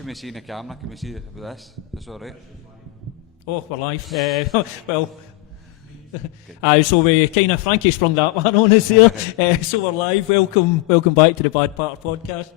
can we see in the camera? Can we see about this? That's all right. Oh, we're live. Well, so we kind of Frankie sprung that one on us there. So we're live. Welcome back to the Bad Part podcast.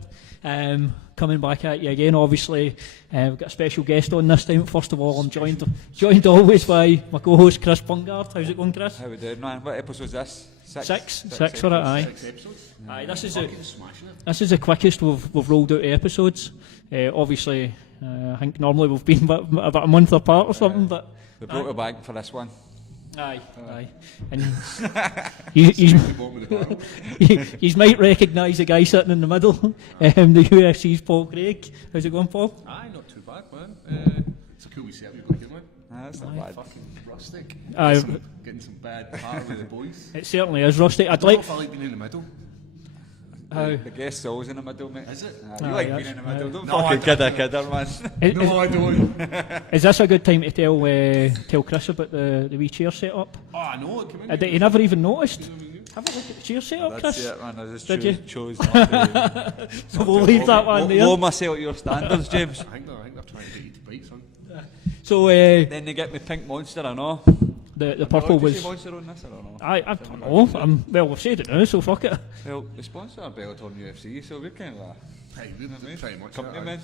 Coming back at you again. Obviously, we've got a special guest on this time. First of all, I'm joined always by my co-host Chris Bungard. How's it going, Chris? How we doing, man? What episode is this? Six for it, aye. 6 episodes. Aye, this is the quickest we've rolled out episodes. Obviously, I think normally we've been about a month apart or something, but we brought it back for this one. Aye. And you might recognise the guy sitting in the middle, the UFC's Paul Craig. How's it going, Paul? Aye, not too bad, man. It's a cool wee set we've got here, man. That's not bad. Fucking rustic. Aye. Getting some bad part with the boys. It certainly is rusty. I don't know if I like being in the middle. The guest's always in the middle, mate. Is it? You like being in the middle. Don't No, fucking kid her, man. No, I don't. Is this a good time to tell Chris about the wee chair setup? Oh, I know. It came in. You never even noticed? Have a look at the chair setup, Chris. That's it, man. I just Did chose not to. So we'll leave that one there. Lower myself at your standards, James. I think they're trying to get you to bite, son. So Then they get me Pink Monster, I know. the purple Did you was. say Monster on this, I don't know. I don't know. Well, we've said it now, so fuck it. Well, the sponsor are Bellator and UFC, so we're kind of a Hey, we're pretty much. company, man.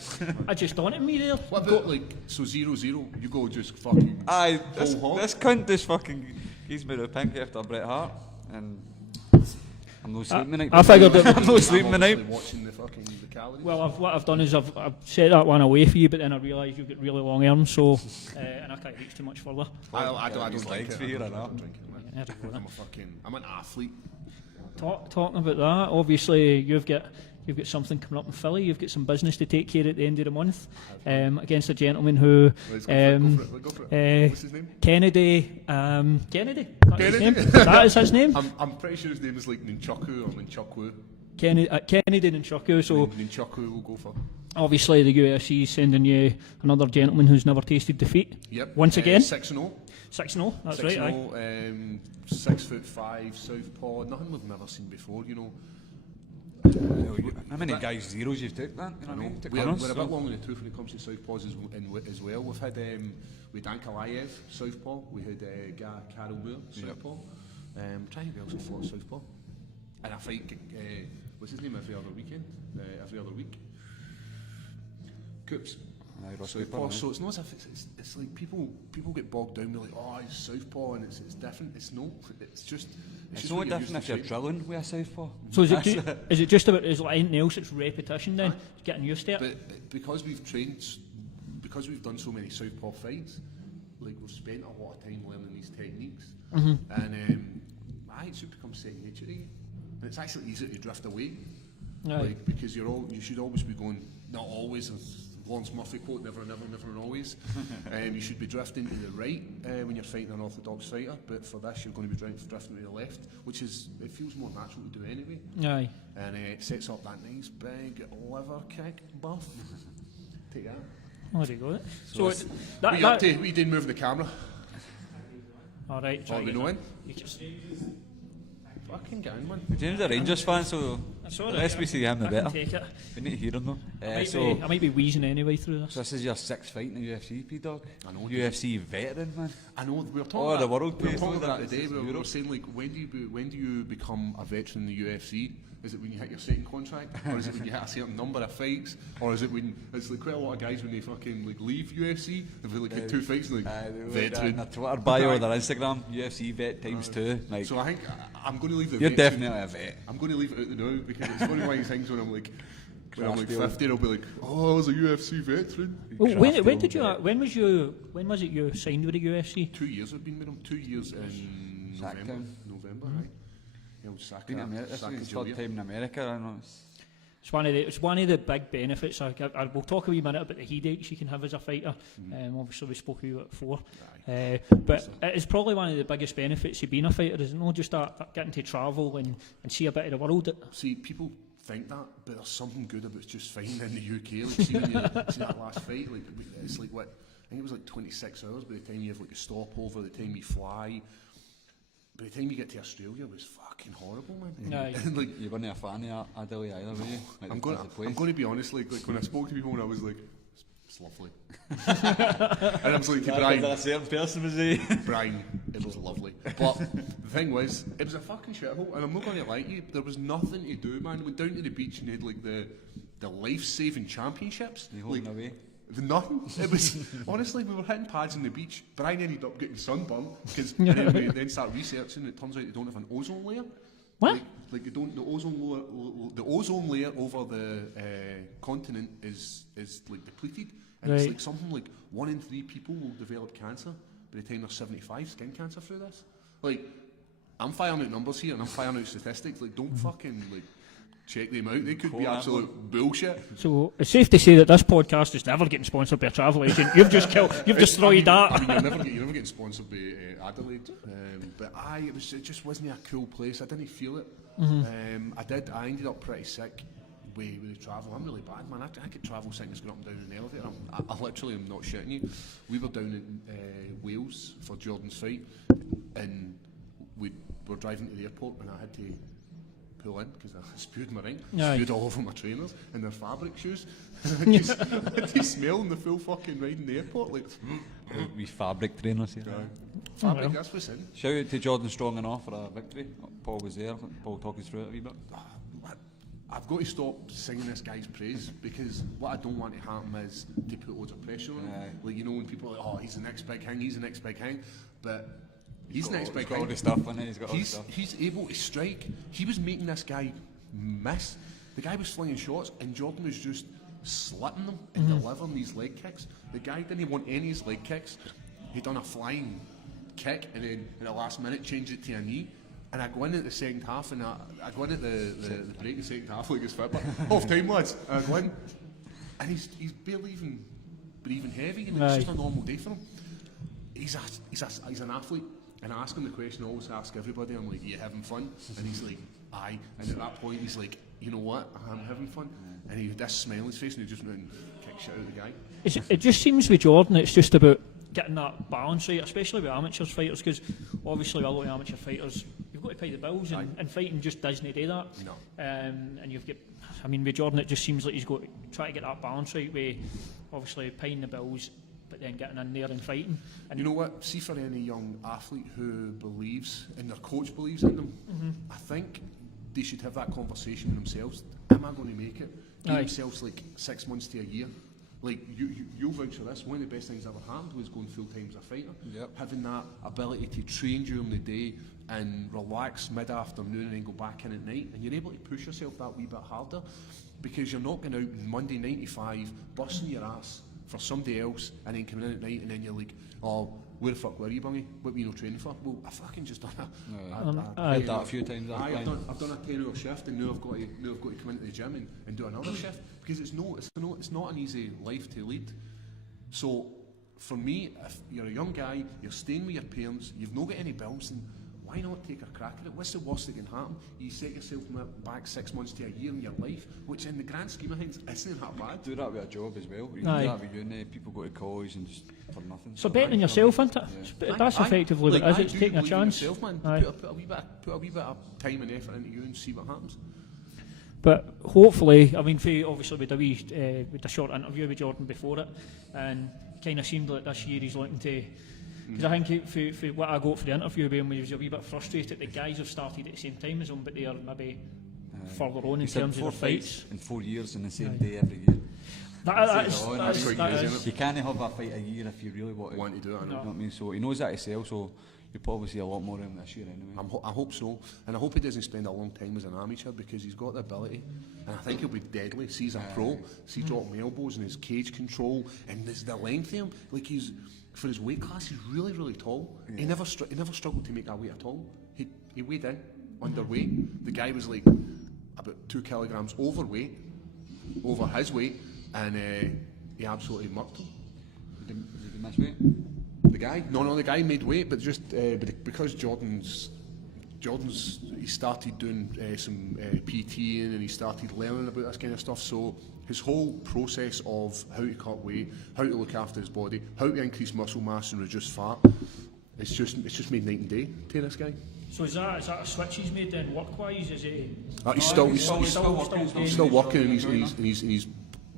I just dawned me there. What about like 0-0? You go just fucking. Aye, this Full hog. cunt just fucking gives me the pink after Bret Hart, and I'm not sleeping tonight. I figured that. I'm not sleeping obviously tonight. watching the calories. Well, what I've done is I've set that one away for you, but then I realised you've got really long arms, so and I can't reach too much further. I don't These drink legs it. for you, I I know. don't drink it, man. I'm an athlete. Talking about that, obviously you've got something coming up in Philly. You've got some business to take care at the end of the month against a gentleman who Let's go for it. What's his name? Kennedy. Kennedy. That's his Kennedy? name. That is his name. I'm pretty sure his name is like Nunchaku or Nunchaku. Kennedy and Chucko. So Nunchaku will go for. obviously the UFC is sending you another gentleman who's never tasted defeat. Yep. Once again. 6-0. 6-0. That's right. Aye. 6-0. 6'5", southpaw. Nothing we've never seen before. You know. How many guys zeros you've took, man? You know what I mean? Took We're runners, a so. bit long in the tooth when it comes to southpaws as well. We've had with Dan Kalayev, southpaw. We had Carol Moore, southpaw. Trying to be else who fought southpaw. And I fight, what's his name, every other weekend? Every other week. Coops. Aye, Ross Southpaw. Cooper, So it's not as if it's like people get bogged down with like, oh, it's southpaw and it's different. It's no. It's just. It's no different if you're drilling with a southpaw. So is it just about, is it like anything else, it's repetition then? Getting used to it? But because we've trained, because we've done so many southpaw fights, like we've spent a lot of time learning these techniques, and it should become second nature again. And it's actually easy to drift away, like because you should always be going, not always, as Lawrence Murphy quote, never and always. You should be drifting to the right when you're fighting an orthodox fighter, but for this you're going to be drifting to the left, which it feels more natural to do anyway. Aye. And it sets up that nice big liver kick buff. Take that. Oh, there you go. So What you didn't move the camera. All right. Oh, we know in? You just, Fucking get in, man. James is a Rangers fan, so that's all the right. less we see him, the I can better. take it. We need to hear him though. I might be wheezing anyway through this. So this is your 6th fight in the UFC, P-Dog? I know. UFC veteran, man. I know. We were talking Oh, about the world we were pays, talking though, about that today. is We were Europe. saying like, when do you become a veteran in the UFC? Is it when you hit your second contract, or is it when you hit a certain number of fights, or is it when it's like quite a lot of guys when they fucking like leave UFC, they've like had 2 fights and like veteran. Their Twitter bio or their Instagram, UFC vet ×2. Like, So I think I'm going to leave the. you're veteran- definitely a vet. I'm going to leave it out the now because it's one of my things when I'm like. When I'm like Crafty 50, I'll be like, oh, I was a UFC veteran. Oh, when Crafty did you? old When was it you signed with the UFC? 2 years I've been with him. 2 years in Sacktown. November, right? Yeah, old Saka. Been in America. This Saka is his Junior. third time in America. I know. It's one of the big benefits. We'll talk a wee minute about the headaches you can have as a fighter. Obviously, we spoke about it before. But it's probably one of the biggest benefits of being a fighter, is not just that getting to travel and see a bit of the world. See, people think that, but there's something good about just fighting in the UK. Like, see, when you see that last fight, like it's like what I think it was like 26 hours by the time you have like a stopover, the time you fly. By the time you get to Australia, it was fucking horrible, man. Aye. And, like, You weren't a fan of Adelaide either, were you? Like, I'm going to be honest. Like when I spoke to people, and I was like, It's lovely. And I was like, Brian, a certain person was he? Brian, it was lovely. But the thing was, it was a fucking shithole, and I'm not going to lie to you, there was nothing to do, man. We went down to the beach and they had like the life-saving championships. You holding away? Nothing. It was, honestly, we were hitting pads on the beach. Brian ended up getting sunburned, because we then started researching, it turns out they don't have an ozone layer. What? Like they don't. The ozone layer over the continent is like depleted, and it's Right. like something like 1 in 3 people will develop cancer by the time they're 75, skin cancer through this. Like, I'm firing out numbers here and I'm firing out statistics. Like, don't fucking like check them out. They could be absolute bullshit. So it's safe to say that this podcast is never getting sponsored by a travel agent. You've just destroyed that. I mean, you're never getting sponsored by Adelaide, but it just wasn't a cool place. I didn't feel it. I ended up pretty sick with the travel. I'm really bad, man. I could travel sickness going up and down in an elevator. I literally am not shitting you. We were down in Wales for Jordan's fight, and we were driving to the airport, and I had to pull in because I spewed my ring, spewed all over my trainers and their fabric shoes. I had to smell in the full fucking ride in the airport, like We fabric trainers here. fabric. That's what's in. Shout out to Jordan Strong and Off for a victory. Paul was there. Paul talking through it a wee bit. I've got to stop singing this guy's praise, because what I don't want to happen is to put loads of pressure on him. Like, you know, when people are like, oh, he's the next big thing, but he's the next big He's got all thing. the stuff in it. He's got all the stuff. He's able to strike. He was making this guy miss. The guy was flinging shots, and Jordan was just slipping them and delivering these leg kicks. The guy didn't want any of his leg kicks. He'd done a flying kick, and then in the last minute changed it to a knee. And I go in at the second half, and I go in at the break in the second half like it's fit, but half time, lads. And I go in, and he's barely even breathing heavy, and it's just a normal day for him. He's an athlete, and I ask him the question I always ask everybody. I'm like, "Are you having fun?" And he's like, "Aye." And at that point, he's like, "You know what? I'm having fun." And he had this smile on his face, and he just went and kicked shit out of the guy. It just seems with Jordan, it's just about getting that balance right, especially with amateurs fighters, because obviously a lot of amateur fighters, you've got to pay the bills, and fighting just doesn't do that. No. And you've got, I mean, with Jordan, it just seems like he's got to try to get that balance right, with obviously paying the bills, but then getting in there and fighting. And you know what? See, for any young athlete who believes, and their coach believes in them, I think they should have that conversation with themselves. Am I going to make it? Give themselves like 6 months to a year. Like, you'll vouch for this. One of the best things that ever happened was going full time as a fighter. Yep. Having that ability to train during the day and relax mid-afternoon and then go back in at night, and you're able to push yourself that wee bit harder, because you're not going out Monday 9 to 5 busting your ass for somebody else and then coming in at night and then you're like, oh, where the fuck were you, bungy? What were you not training for? Well, I fucking just done I did that a few times. I've done a 10-hour shift, and now I've got to come into the gym and do another shift, because it's not an easy life to lead. So for me, if you're a young guy, you're staying with your parents, you've not got any bills, then why not take a crack at it? What's the worst that can happen? You set yourself back 6 months to a year in your life, which in the grand scheme of things isn't that bad. Do that with a job as well. You can do that with uni. People go to college and just for nothing. so betting on yourself, isn't it? Yeah. That's effectively what it is. It's taking a chance. Yourself, man. Aye. Put a wee bit of time and effort into you and see what happens. But hopefully, I mean, obviously with the short interview with Jordan before it, and kind of seemed like this year he's looking to, because I think for what I got for the interview with him, he was a wee bit frustrated. The guys have started at the same time as him, but they are maybe further on in terms of their fights. In 4 years in the same day every year. That's quite crazy, isn't it? You can't have a fight a year if you really want to do it. You know what I mean? So he knows that himself, so you'll probably see a lot more of him this year anyway. I hope so, and I hope he doesn't spend a long time as an amateur, because he's got the ability, and I think he'll be deadly. See, he's a pro. See, dropping elbows and his cage control, and there's the length of him. Like, he's, for his weight class, he's really, really tall. Yeah. He never struggled to make that weight at all. He weighed in underweight. The guy was like about 2 kilograms overweight, over his weight, and he absolutely murked him. Did he miss weight? The guy? No, the guy made weight, but just because Jordan's he started doing some PTing, and he started learning about this kind of stuff. So his whole process of how to cut weight, how to look after his body, how to increase muscle mass and reduce fat, it's just made night and day to this guy. So is that a switch he's made then, work-wise? Is it? He's still working, and he's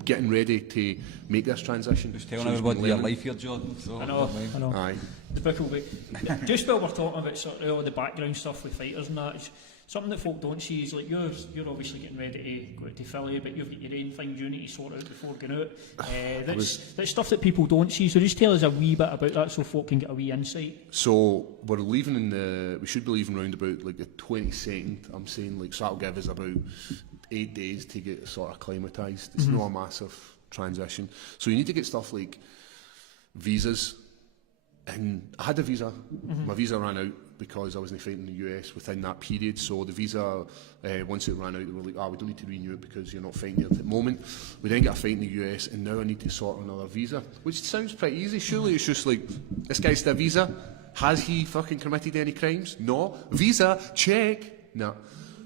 getting ready to make this transition. Just telling She's been everybody your learning. life here, Jordan. So I know, I know. Aye. The book will be. Just while we're talking about sort of all the background stuff with fighters and that, it's something that folk don't see is like you're obviously getting ready to go to Philly, but you've got your own things you need to sort out before going out. That's stuff that people don't see. So just tell us a wee bit about that so folk can get a wee insight. So we're leaving we should be leaving round about like the 22nd. I'm saying like so that'll give us about 8 days to get sort of acclimatised. It's not a massive transition. So you need to get stuff like visas. And I had a visa. My visa ran out because I wasn't fighting in the US within that period. So the visa, once it ran out, they were like, we don't need to renew it because you're not fighting here at the moment. We then got a fight in the US, and now I need to sort another visa, which sounds pretty easy. Surely it's just like, this guy's got a visa. Has he fucking committed any crimes? No. Visa, check. No.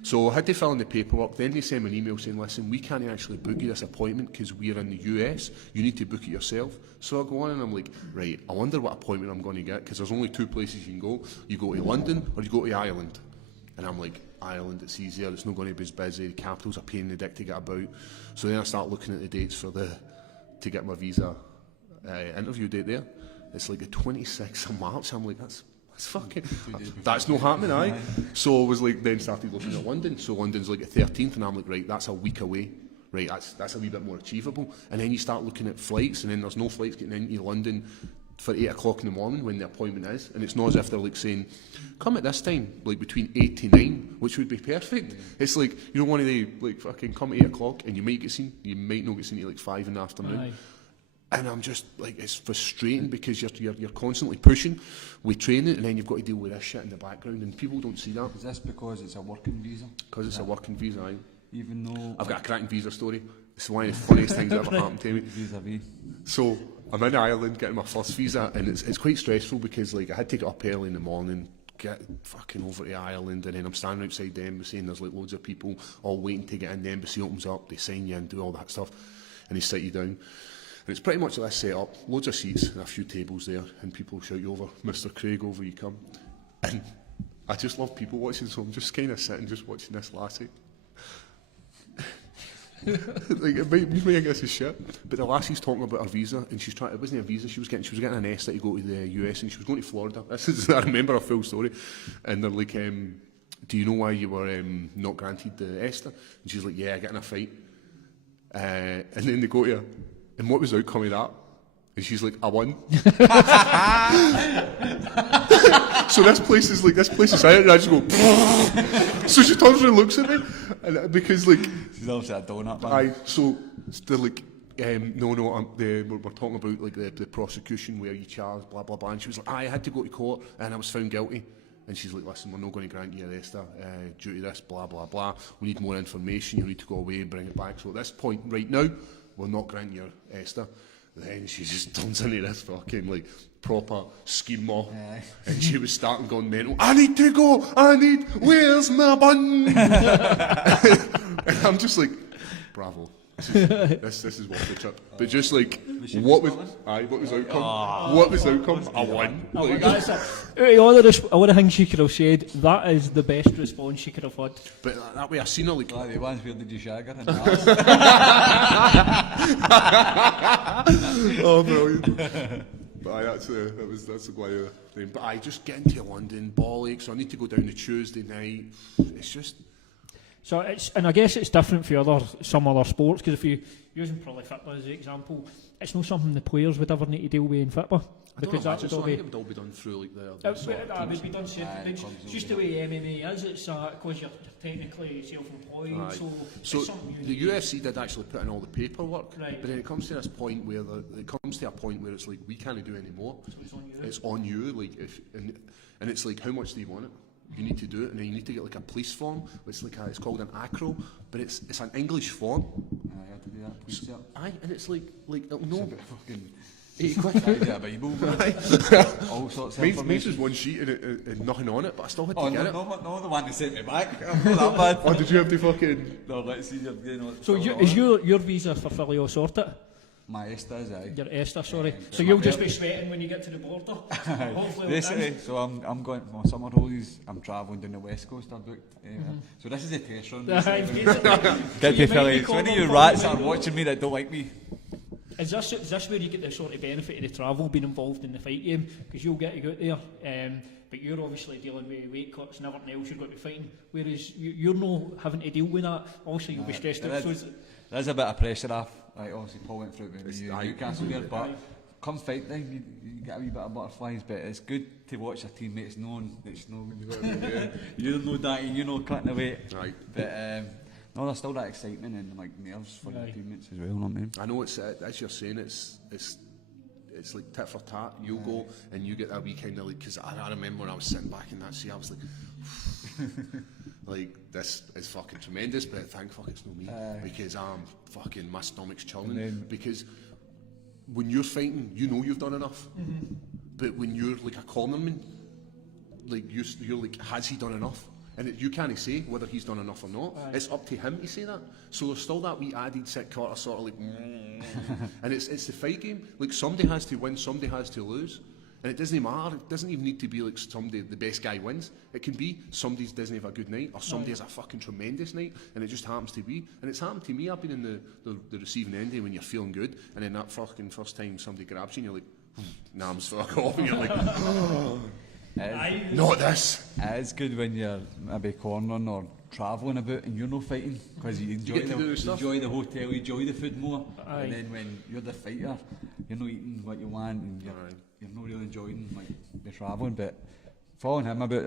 So I had to fill in the paperwork. Then they sent me an email saying, listen, we can't actually book you this appointment because we're in the US. You need to book it yourself. So I go on and I'm like, right, I wonder what appointment I'm going to get because there's only 2 places you can go. You go to London or you go to Ireland. And I'm like, Ireland, it's easier. It's not going to be as busy. The capital's a pain in the dick to get about. So then I start looking at the dates to get my visa interview date there. It's like the 26th of March. I'm like, that's fucking, that's not happening, aye. So I was like, then started looking at London. So London's like the 13th, and I'm like, right, that's a week away. Right, that's a wee bit more achievable. And then you start looking at flights, and then there's no flights getting into London for 8 o'clock in the morning when the appointment is. And it's not as if they're like saying, come at this time, like between 8 to 9, which would be perfect. It's like, you don't want to like fucking come at 8 o'clock, and you might get seen, you might not get seen at like 5 in the afternoon. Aye. And I'm just like, it's frustrating because you're constantly pushing with training, and then you've got to deal with this shit in the background, and people don't see that. is this because it's a working visa? Because it's a working visa, aye. Even though I've got a cracking visa story. It's one of the funniest things that ever happened to me. vis-a-vis. So I'm in Ireland getting my first visa, and it's quite stressful because like I had to get up early in the morning, get fucking over to Ireland, and then I'm standing outside the embassy, and there's like loads of people all waiting to get in. The embassy opens up, they sign you in, do all that stuff, and they sit you down. And it's pretty much like this set up, loads of seats and a few tables there, and people shout you over, Mr. Craig, over you come. And I just love people watching, so I'm just kind of sitting just watching this lassie. Like, it might make us a shit, but the lassie's talking about her visa, and she's trying, it wasn't a visa, she was getting an ESTA to go to the US, and she was going to Florida. This is, I remember a full story. And they're like, do you know why you were not granted the ESTA? And she's like, yeah, I got in a fight. And then they go to her, and what was the outcome of that? And she's like, I won. So this place is out, and I just go. So she turns around and looks at me, and because like She's obviously a donut man. so they're like, we're talking about like the prosecution where you charge blah blah blah, and she was like, I had to go to court and I was found guilty. And she's like, listen, we're not going to grant you ESTA due to this, blah, blah, blah. We need more information. You need to go away and bring it back. So at this point, right now, we're not granting your ESTA. Then she just turns into this fucking, like, proper schemer. And she was starting going mental. I need to go. Where's my bun? And I'm just like, bravo. This is worth the trip. But just like, what was outcome? What was outcome? I won. Like, That's all the things she could have said, that is the best response she could have had. but that way I seen her like, The ones where did you shag her? oh brilliant. But aye, that's the glad thing. But I just get into London, ball ache, so I need to go down the Tuesday night. It's just. So and I guess it's different for some other sports, because if you using probably football as an example, it's not something the players would ever need to deal with in football. Because I think it would all be done through like the it would be done separate. It's just the way MMA is. It's because you're technically self-employed. So the UFC did actually put in all the paperwork, right. But then it comes to this point where it's like we can't do any more. So it's on you. It's on you, like and it's like, how much do you want it? You need to do it, and then you need to get like a police form, which is like it's called an acro, but it's an English form. I had to do that, please, sir. Aye, and it's like no. It's a bit fucking... 80 quid. Yeah, Bible. All sorts of Mine's information. was one sheet and nothing on it, but I still had to get it. No, the one that sent me back. I'm not that bad. Oh, did you have to fucking... No, let's see. You know, So is your visa for Philly all sorted? My Estes, aye. Your Esther, sorry. So my you'll just belt. be sweating when you get to the border. Hopefully Basically, so I'm going for my summer holidays. I'm travelling down the west coast. I booked. So this is a test run. basically. Get to Philly. So any of you rats that are watching me that don't like me. Is this where you get the sort of benefit of the travel, being involved in the fight game? Because you'll get to go out there, but you're obviously dealing with weight cuts and everything else you've got to be fighting, whereas you're not having to deal with that. Also, you'll be stressed out. There's a bit of pressure off. Like obviously Paul went through it with Newcastle there, but come fight time you get a wee bit of butterflies, but it's good to watch your teammates knowing that you don't know that you're not cutting away. Right. But no, there's still that excitement and like nerves for your teammates as well, not me. I know it's as you're saying, it's like tit for tat. You go and you get that wee kind of like, because I remember when I was sitting back in that seat, I was like, like this is fucking tremendous, but thank fuck it's not me, because I'm fucking, my stomach's churning. Because when you're fighting, you know you've done enough, but when you're like a cornerman, like you're like, has he done enough? And you can't say whether he's done enough or not. It's up to him to say that. So there's still that wee added set quarter sort of like, and it's the fight game. Like somebody has to win, somebody has to lose, and it doesn't matter. It doesn't even need to be like somebody, the best guy wins. It can be somebody doesn't have a good night, or somebody has a fucking tremendous night, and it just happens to be. And it's happened to me. I've been in the receiving end when you're feeling good, and then that fucking first time somebody grabs you, and you're like, nah, I'm fuck off, and you're like, not this. It is good when you're maybe cornering or travelling about and you're not fighting, because you enjoy the hotel, you enjoy the food more. And then when you're the fighter, you're not eating what you want and you're not really enjoying like the travelling. But following him about,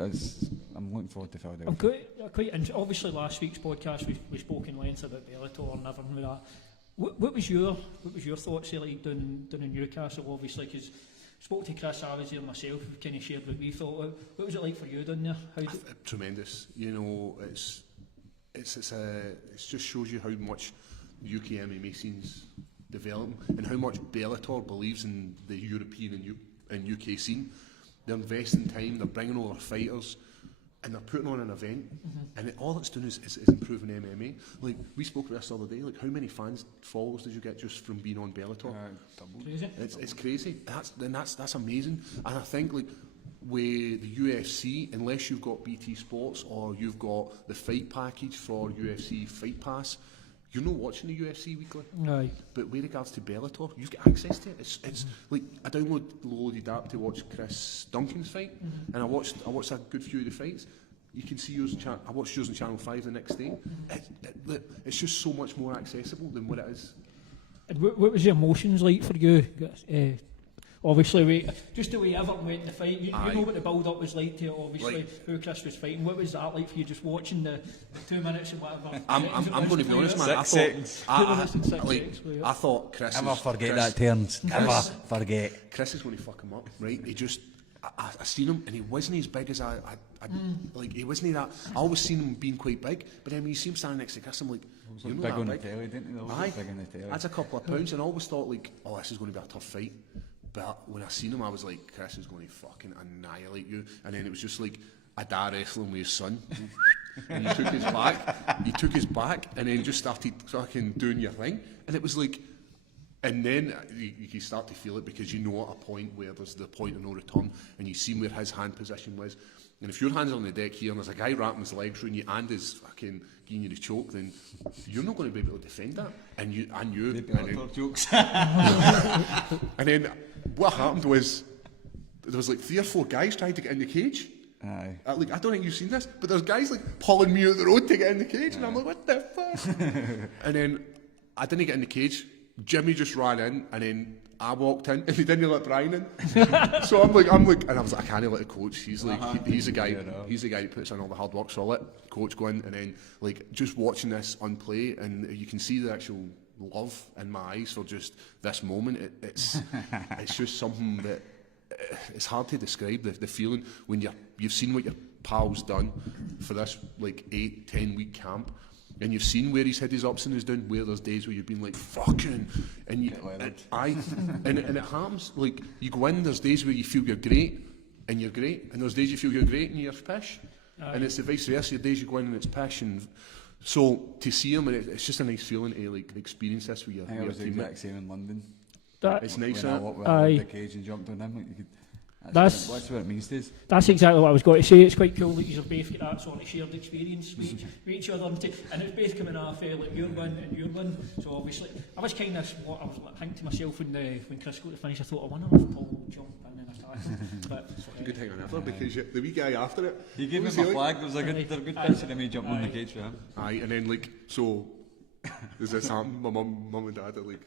I'm looking forward to Philadelphia. And obviously last week's podcast we spoke in length about Bellator and everything like that. What was your thoughts like down in Newcastle? Obviously, because spoke to Chris, I was there myself, we kind of shared what we thought. What was it like for you down there? Tremendous. You know, it's just shows you how much the UK MMA scene's developing and how much Bellator believes in the European and UK scene. They're investing time, they're bringing over fighters, and they're putting on an event, and all it's doing is improving MMA. Like, we spoke about this the other day, like, how many followers did you get just from being on Bellator? Crazy. It's crazy. That's amazing. And I think, like, with the UFC, unless you've got BT Sports or you've got the fight package for UFC Fight Pass, you're not watching the UFC weekly. Aye. But with regards to Bellator, you've got access to it. It's like, I loaded app to watch Chris Duncan's fight, and I watched a good few of the fights. You can see yours. I watched yours on Channel 5 the next day. It's just so much more accessible than what it is. And what was the emotions like for you? Obviously, just the way everyone went in the fight, you know what the build-up was like to it, obviously, who Chris was fighting. What was that like for you, just watching the 2 minutes and whatever? I'm going to be honest, man. 6 seconds. I thought Chris... Never forget that terms. Never forget. Chris is going to fuck him up, right? He just... I seen him, and he wasn't as big as I like. He wasn't that. I always seen him being quite big, but then when you see him standing next to Chris, I'm like, you're not big that on big. The telly, didn't he? Aye, big on the telly. That's a couple of pounds, and I always thought like, oh, this is going to be a tough fight. But when I seen him, I was like, Chris is going to fucking annihilate you. And then it was just like a dad wrestling with his son, and he took his back, and then just started fucking doing your thing, and it was like. And then you start to feel it, because you know at a point where there's the point of no return, and you see where his hand position was. And if your hands are on the deck here and there's a guy wrapping his legs around you and is fucking giving you the choke, then you're not going to be able to defend that. And jokes. And then what happened was there was like 3 or 4 guys trying to get in the cage. Aye. Like, I don't think you've seen this, but there's guys like pulling me out the road to get in the cage, and I'm like, what the fuck? And then I didn't get in the cage. Jimmy just ran in, and then I walked in, and he didn't let Brian in. So I'm like, and I was like, I can't let the coach. He's like, he's the guy. He's the guy who puts in all the hard work. So I let coach go in, and then like just watching this on play, and you can see the actual love in my eyes for just this moment. It's just something that it's hard to describe. The feeling when you've seen what your pal's done for this like 8-10 week camp. And you've seen where he's had his ups and his downs, where there's days where you've been like, fucking, and it happens, like, you go in, there's days where you feel you're great, and there's days you feel you're great and you're pish, and it's the vice versa, days you go in and it's pish, and So to see him, and it's just a nice feeling to like experience this with your, I think it was the exact same in London. It's nice, when I isn't it? walked around the cage and jumped on him. Like, you could, that's what it means to us. That's exactly what I was going to say. It's quite cool that you've both got that sort of shared experience with each other, and it's both coming off like your win and your win. So obviously, I was kind of I was thinking to myself when Chris got to finish, I thought, I wonder if Paul would jump in and attack him. But good thing on ever, because the wee guy after it, he gave him a flag. There was a good picture of me jumping on the cage for him. Aye, and then like so, does this happen? My mum and dad are like,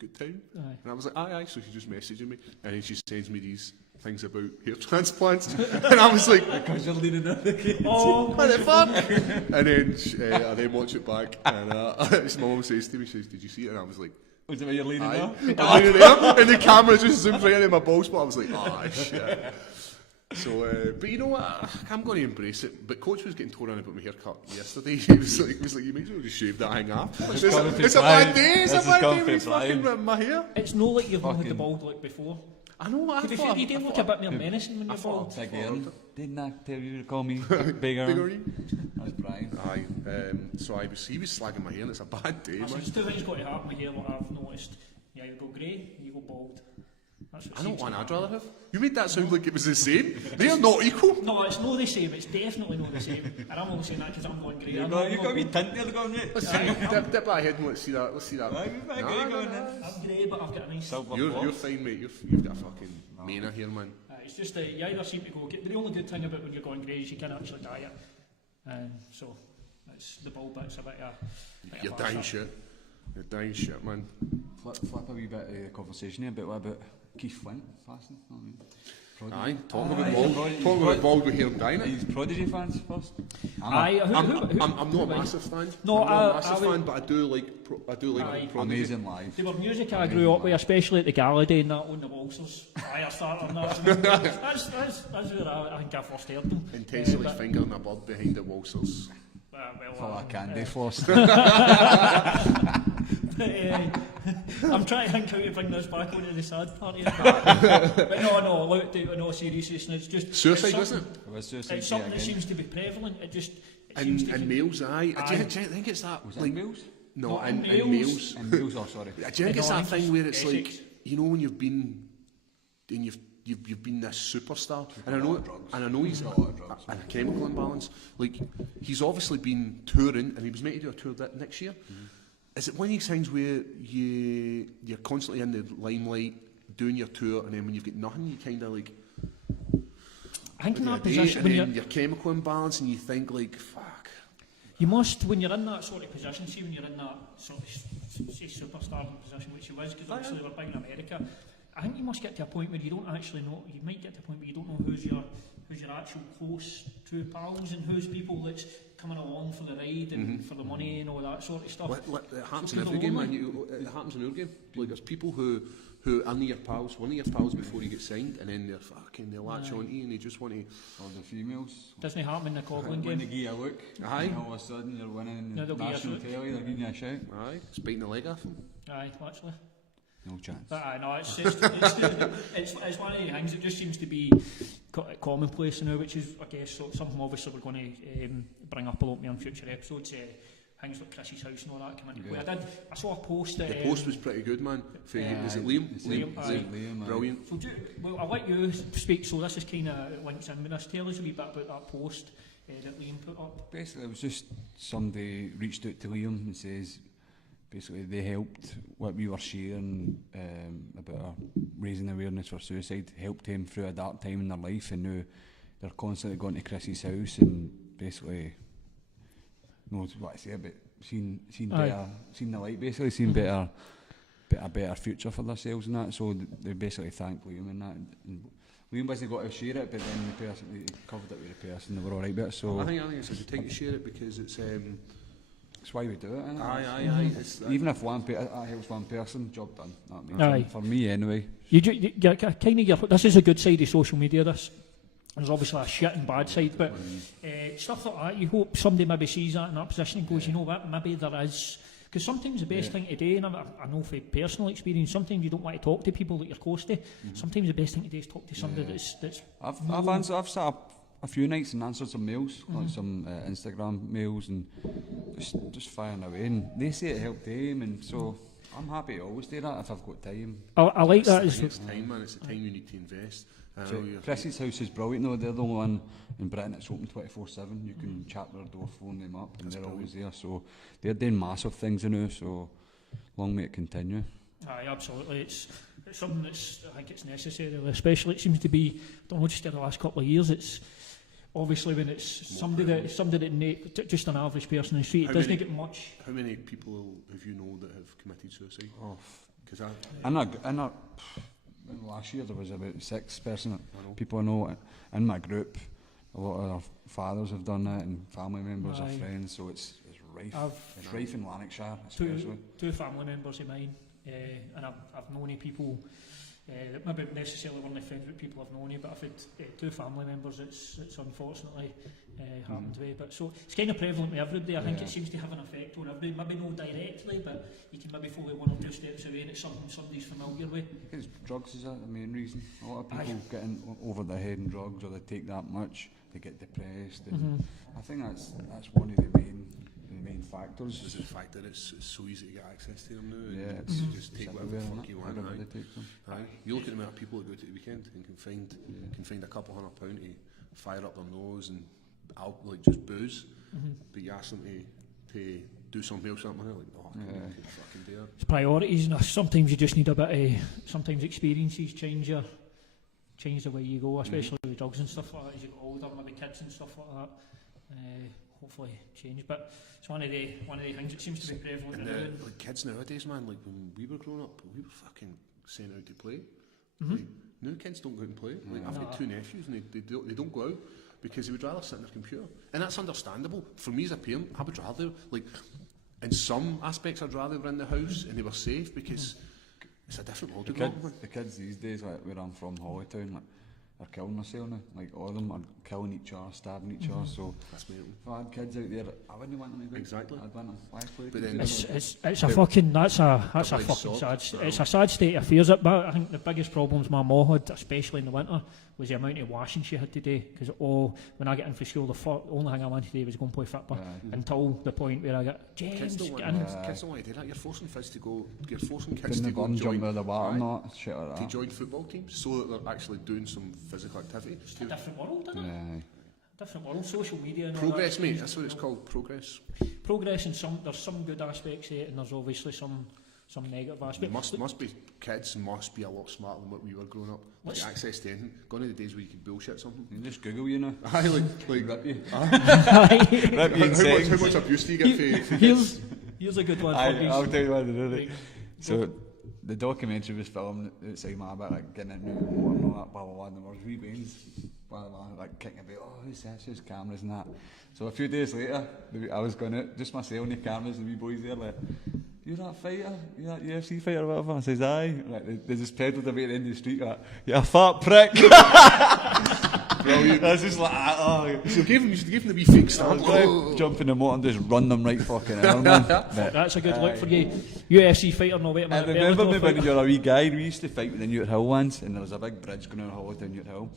good time, and I was like, aye. So she's just messaging me, and then she sends me these things about hair transplants, and I was like, because you're leaning on the cage. oh, what the fuck? And then I then watch it back, and my mum says to me, did you see it? And I was like, was it where you're leaning there? I'm leaning there, and the camera just zooms right into my ball spot. I was like, oh shit. So, but you know what? I'm going to embrace it. But Coach was getting torn on about my haircut yesterday. He was like, you might as well just shave that thing off. It's a bad day. It's a bad day when he's fucking ripping my hair. It's not like you've had the bald look before. I know what I thought. You do look a bit more menacing when you're bald. Didn't I tell you to call me bigger? That's Brian. Aye. So he was slagging my hair, and it's a bad day, man. There's two things got to happen with hair, what I've noticed. You either go grey, or you go bald. I know one I'd rather have. You made that sound like it was the same. They are not equal. No, it's not the same. It's definitely not the same. And I'm only saying that because I'm going grey. You've got a wee tint there going, mate. Dip that head and let's see that. I'm grey, but I've got a nice... You're fine, mate. You've got a fucking mania here, man. It's just that you either seem to go... The only good thing about when you're going grey is you can actually dye it. So, it's the bald bit's a bit of... You're dying shit. You're dying shit, man. Flip a wee bit of the conversation here, what about Keith Flint passing? Aye, talking about bald with hair dying it. He's Prodigy fans first. I'm not a massive fan. No, I'm not a massive fan, but I do like Prodigy. Amazing live. They were music I grew up with, especially at the gala day and that on the Walsers. I started on that. That's where I think I first heard them. Intensely fingering a bird behind the Walsers. Full of candy floss. I'm trying to think how to bring this back onto the sad part of it. But no, look, in all seriousness, it's just... Suicide, wasn't it? It was suicide. It's something that seems to be prevalent. It just... And males, aye. Do you think it's that... Was it males? No, and males. And males, oh sorry. Do you think it's that thing where it's like, you know, when you've been... And you've been this superstar, and I know he's got a chemical imbalance. Like, he's obviously been touring, and he was meant to do a tour next year. Mm-hmm. Is it one of these things where you're constantly in the limelight doing your tour, and then when you've got nothing, you kind of like... I think in that position, when your chemical imbalance, and you think like, fuck. You must, when you're in that sort of position, see when you're in that sort of say superstar position, which he was, because obviously they were big in America. I think you must get to a point where you don't actually know. You might get to a point where you don't know who's your actual close true pals and who's people that's coming along for the ride and for the money and all that sort of stuff. It happens in every game, man. It happens in our game. Like, there's people who are your pals, one of your pals before you get signed, and then they latch on to you and they just want to... Or the females. Doesn't it happen in the Coghlan game? When they give you a look, aye. And all of a sudden you're winning the national telly, they're giving you a shout. Aye, it's biting the leg off them. Aye, actually. No chance. But no, it's one of the things that just seems to be commonplace now, which is, I guess, something obviously we're going to bring up a lot more in future episodes. Things like Chrissy's house and all that come into play. I saw a post. The post was pretty good, man. Is it Liam? Liam, brilliant. So I'll let you speak. So this is kind of links in with this. Tell us a wee bit about that post that Liam put up. Basically, it was just somebody reached out to Liam and says, basically they helped what we were sharing about raising awareness for suicide, helped him through a dark time in their life, and now they're constantly going to Chrissy's house and basically knows what I say about seeing the light, basically seeing a better future for themselves and that. So they basically thanked Liam and that. And Liam wasn't got to share it, but then the person he covered it with the person, they were all right with it. So I think it's a good thing to share it because it's. That's why we do it, isn't it? Aye. Even if that helps one person, job done. That means for me anyway. This is a good side of social media. There's obviously a shit and bad side, but stuff like that. You hope somebody maybe sees that in that position and goes, you know what, maybe there is. Because sometimes the best thing to do, and I know from personal experience, sometimes you don't want to talk to people that you're close to. Sometimes the best thing to do is talk to somebody that's. I've set up a few nights and answered some mails, like some Instagram mails, and just firing away. And they say it helped them, and so I'm happy to always do that if I've got time. I like that. It's time, man. It's the time you need to invest. So Chris's house is brilliant though. They're the only one in Britain that's open 24/7. You can chat their door, phone them up, and they're always there. So they're doing massive things now. So long may it continue. Aye, absolutely. It's something that's, I think it's necessary, especially it seems to be, I don't know, just in the last couple of years, it's obviously when it's somebody that just an average person in the street, it doesn't get much. How many people have you know that have committed suicide? Oh, Because last year there was about 6 people I know in my group. A lot of their fathers have done that, and family members or friends. So it's rife. It's rife in Lanarkshire, especially. Two family members of mine, and I've known people that maybe necessarily weren't friends with people I've known, but I've had 2 family members. It's unfortunately happened to me. But so it's kind of prevalent with everybody. I think it seems to have an effect on everybody. Maybe not directly, but you can maybe follow 1 or 2 steps away, and it's something somebody's familiar with. Because drugs is that the main reason. A lot of people get over their head in drugs, or they take that much, they get depressed. And I think that's one of the main factors. Is it the fact that it's so easy to get access to them now? Yeah, it's just take whatever the fuck you want. You look at the amount of people that go to the weekend and can find a couple £100 to fire up their nose and just booze, but you ask them to do something else, something like, oh, I can't fucking do it. It's priorities, and sometimes you just need a bit of, sometimes experiences change the way you go, especially with drugs and stuff like that. As you get older, maybe kids and stuff like that, hopefully change. But it's one of the things that seems to be prevalent. And like kids nowadays, man, like when we were growing up, we were fucking sent out to play. Like, now kids don't go out and play. Like I've got 2 nephews, and they don't go out because they would rather sit on their computer, and that's understandable. For me as a parent, I would rather, like, in some aspects, I'd rather they were in the house and they were safe, because it's a different world. The kids these days, like where I'm from, Hollytown, like, are killing themselves now. Like all of them are killing each other, stabbing each other. So that's mental. If I had kids out there, I wouldn't want them to go. Exactly. I'd want them. Why play? But then it's a fucking that's a fucking sad. It's a sad state of affairs. But I think the biggest problems my mum had, especially in the winter, was the amount of washing she had to do. Because when I get in for school, the only thing I wanted to do was go and play football until the point where I got James. Kids don't want to do that. You're forcing kids to go. You're forcing kids to go and join the water, not shit like that. To join football teams, so that they're actually doing some physical activity. It's a different world, isn't it? Yeah. Different world, social media and progress, mate. That's what it's called. Progress. Progress, and there's some good aspects of it, and there's obviously some negative aspects. Must be kids must be a lot smarter than what we were growing up. Like access to anything. Gone to the days where you could bullshit something. You just Google, you know. Aye, like rip you. Rip you. How much abuse do you get for Here's a good one. I'll tell you what to do. So the documentary was filmed outside my bit, like getting into the motor and all that, blah blah blah, and there was wee bains, blah blah, like kicking about, oh who's this, who's cameras and that. So a few days later, I was going out, just myself and the cameras and the wee boys there, like, you're that fighter, you're that UFC fighter or whatever. I says, aye. Like, they just pedalled away at the end of the street, like, you a fat prick. Brilliant. I was just like, oh. So you gave them the wee fake stamp. Jump in the motor and just run them right fucking hell, man. That's a good look for you. UFC fighter, no wait a minute. I remember me when you were a wee guy, we used to fight with the Newt Hill once, and there was a big bridge going on Hollow down Newt Hill,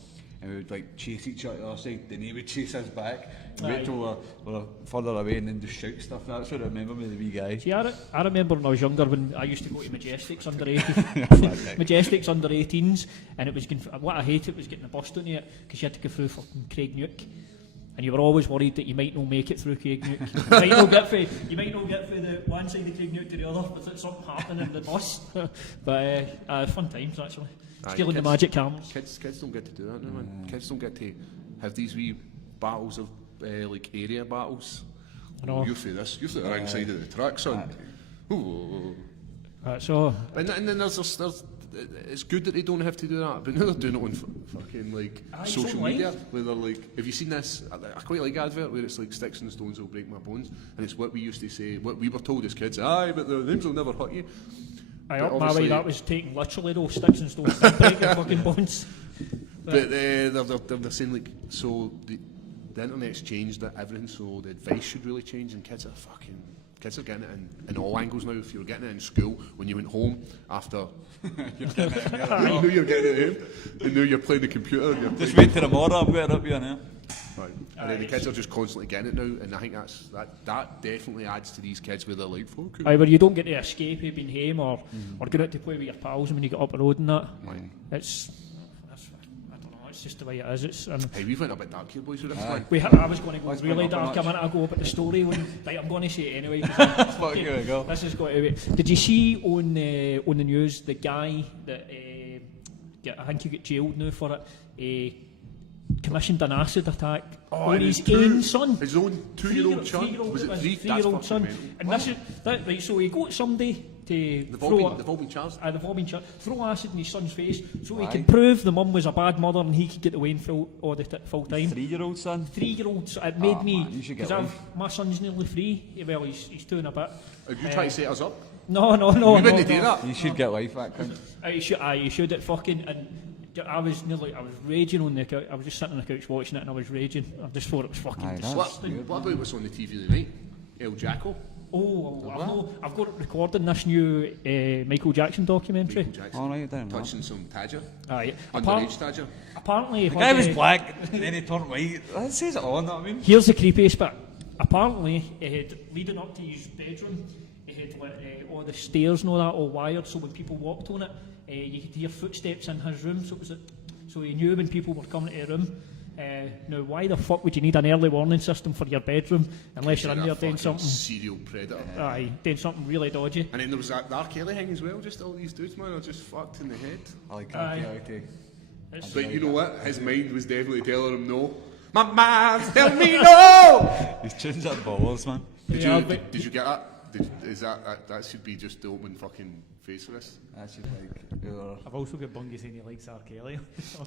and we would like chase each other to the other side, then he would chase us back, wait till we're further away, and then just shout stuff. That's what I remember with the wee guy. See, I remember when I was younger, when I used to go to Majestics under 18s, and it was what I hated was getting the bus down it, because you had to go through fucking Craig Nuke. And you were always worried that you might not make it through Craig Nuke. You might not get through the one side of Craig Nuke to the other without something happening in the bus. But fun times actually. Stealing the magic cameras. Kids don't get to do that now, man. Kids don't get to have these wee battles of like area battles. You're through this. You're through the wrong side of the track, son. So. And then there's it's good that they don't have to do that, but now they're doing it on fucking like social media, where they're like, have you seen this? I quite like advert where it's like sticks and stones will break my bones, and it's what we used to say, what we were told as kids. Aye, but the names will never hurt you. Up my way, that was taken literally though. Sticks and stones will break your fucking bones. But they're saying like, so the internet's changed everything, so the advice should really change, and kids are getting it in all angles now. If you were getting it in school, when you went home after you knew you were getting it home, and now you're playing the computer. Just wait till tomorrow, I'm going to rip you in here. Right. And then the kids are just constantly getting it now, and I think that definitely adds to these kids where they're like, fuck it. Aye, where you don't get to escape being home or going out to play with your pals when you get up the road and that. It's, I don't know, it's just the way it is. It's, hey, we've went a bit dark here, boys, with this one. I was going to go really dark a minute ago about the story. Right, I'm going to say it anyway. Here we go. This has got to be. Did you see on the news the guy that I think he got jailed now for it? Commissioned an acid attack on his own son. His own 2-year-old son? Was it 3? That's fucking son. mental. And this is, right, so he got somebody to They've all been charged. they've all been charged. Throw acid in his son's face so he could prove the mum was a bad mother and he could get away in full time. 3-year-old son? 3-year-old son. It made me... Man, you should get Because life. my son's nearly 3. Well, he's 2 and a bit. Are you trying to set us up? No. We wouldn't do that. You should get life, that cunt. You should it fucking... And I was raging on the couch. I was just sitting on the couch watching it and I was raging. I just thought it was fucking Aye, disgusting. What about what's on the TV tonight? El Jacko? Oh, I've got it recording this new Michael Jackson documentary. Michael Jackson. All right, then. Touching some Tadger. Aye. Underage Tadger. Apparently... The guy was black, and then he turned white. That says it all, know what I mean? Here's the creepiest bit. Apparently, he had, leading up to his bedroom, he had all the stairs and all that all wired, so when people walked on it, you could hear footsteps in his room, so he knew when people were coming to the room. Now, why the fuck would you need an early warning system for your bedroom unless you're in there doing something? Serial predator. Aye, doing something really dodgy. And then there was that R. Kelly thing as well. Just all these dudes, man, are just fucked in the head. I like Aye. that. But you know what? His mind was definitely telling him no. My mind's telling me no. His tunes are balls, man. Did Yeah, you get that? Is that should be just the open fucking face for this? That should like. I've also got Bungie saying he likes R. Kelly.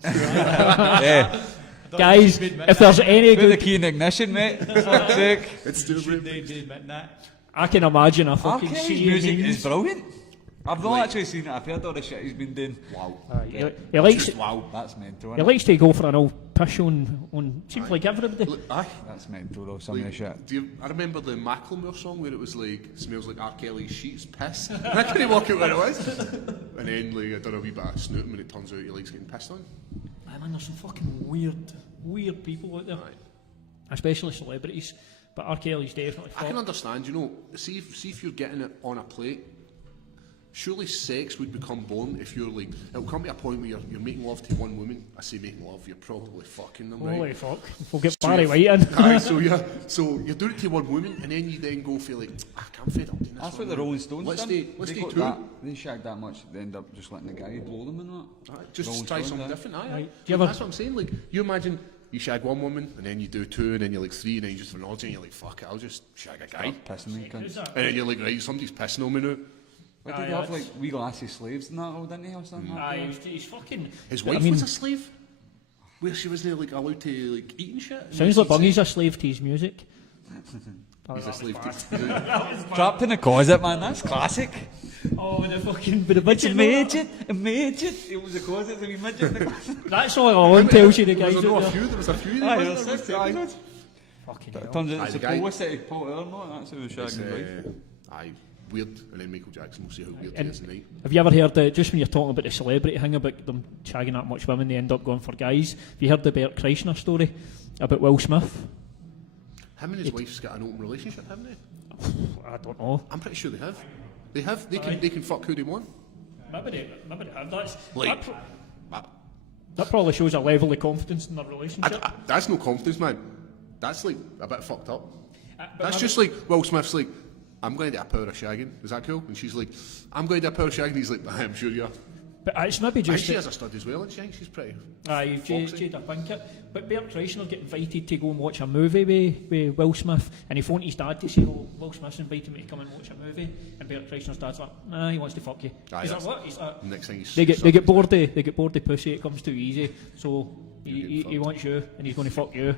Yeah. Guys, if there's any Put the good... key in ignition, mate. For fuck's sake. It's You too should brave. be admitting that. I can imagine a R. fucking Kelly's sea of music memes. is brilliant. I've not Like- actually seen it. I've heard all the shit he's been doing. Wow. He likes Just wow. That's mental. he Innit? likes to go for an old piss on seems like everybody. Look, aye. That's mental though. Some of the shit. I remember the Macklemore song where it was like, smells like R. Kelly's sheets, piss. And I couldn't work out what it was. And then like, I done a wee bit of snooting when it turns out he likes getting pissed on. I mean, there's some fucking weird people out there, Aye. especially celebrities. But R. Kelly's definitely I can fucked. understand, you know, see if you're getting it on a plate, surely sex would become born if you're like, it'll come to a point where you're making love to one woman. I say making love, you're probably fucking them, Holy right? fuck. We'll get Barry White in. Aye, so you're doing it to one woman and then you then go for like, I'm fed up doing this. That's one what the woman. Rolling Stones Let's done. stay, let's They stay got two. that. They shag that much, they end up just letting the guy blow them and that. Aye, just Rolling try Stones, something aye. different. Aye, Aye. aye. Do you ever- That's what I'm saying. Like, you imagine you shag one woman and then you do 2 and then you're like 3 and then you just for an and you're like, fuck it, I'll just shag a guy. Pissing me, cunt. Who's that? And then you're like, right, somebody's pissing on me now. What did Aye, they have that's- like wee glassy slaves and that all, didn't he, or something? like Aye, that? he's fucking... His I wife mean, was a slave, where she wasn't like allowed to like eat and shit. sounds like Bungie's a slave to his music. He's a slave to. Trapped in a closet, man. That's classic. Oh, with the fucking... With the It's a midget. midget. It was a closet, it's a wee midget in the closet. That's all alone tells you the There guys was no out a there. few. There was a few. Aye, There was there's 6 aye. episodes. Fucking It hell. turns out Aye, it's the a guy- publicity, Paul Erno, that's who was It's, shagging his wife. aye, weird. And then Michael Jackson. We'll see how weird And- he is tonight. Have you ever heard, just when you're talking about the celebrity thing about them shagging that much women, they end up going for guys? Have you heard the Bert Kreischer story about Will Smith? Him and his wife's got an open relationship, haven't they? I don't know. I'm pretty sure they have. They have. They can fuck who they want. Maybe they have. Like, That probably shows a level of confidence in their relationship. that's no confidence, man. That's like a bit fucked up. But That's maybe- just like Will Smith's like, I'm going to do a power of shagging. Is that cool? And she's like, I'm going to do a power of shagging. He's like, I'm sure you are. But it's maybe I think just... she has a stud as well, and she thinks she's pretty. Aye, foxy. Jada Pinkett. But Bert Kreischer get invited to go and watch a movie with Will Smith, and he phoned his dad to say, oh, Will Smith's invited me to come and watch a movie, and Bert Kreischer's dad's like, nah, he wants to fuck you. Aye, He's like, that's- what? He's like, Next thing he's they get bored of pussy, it comes too easy, so he fucked. wants you, and he's going to fuck you,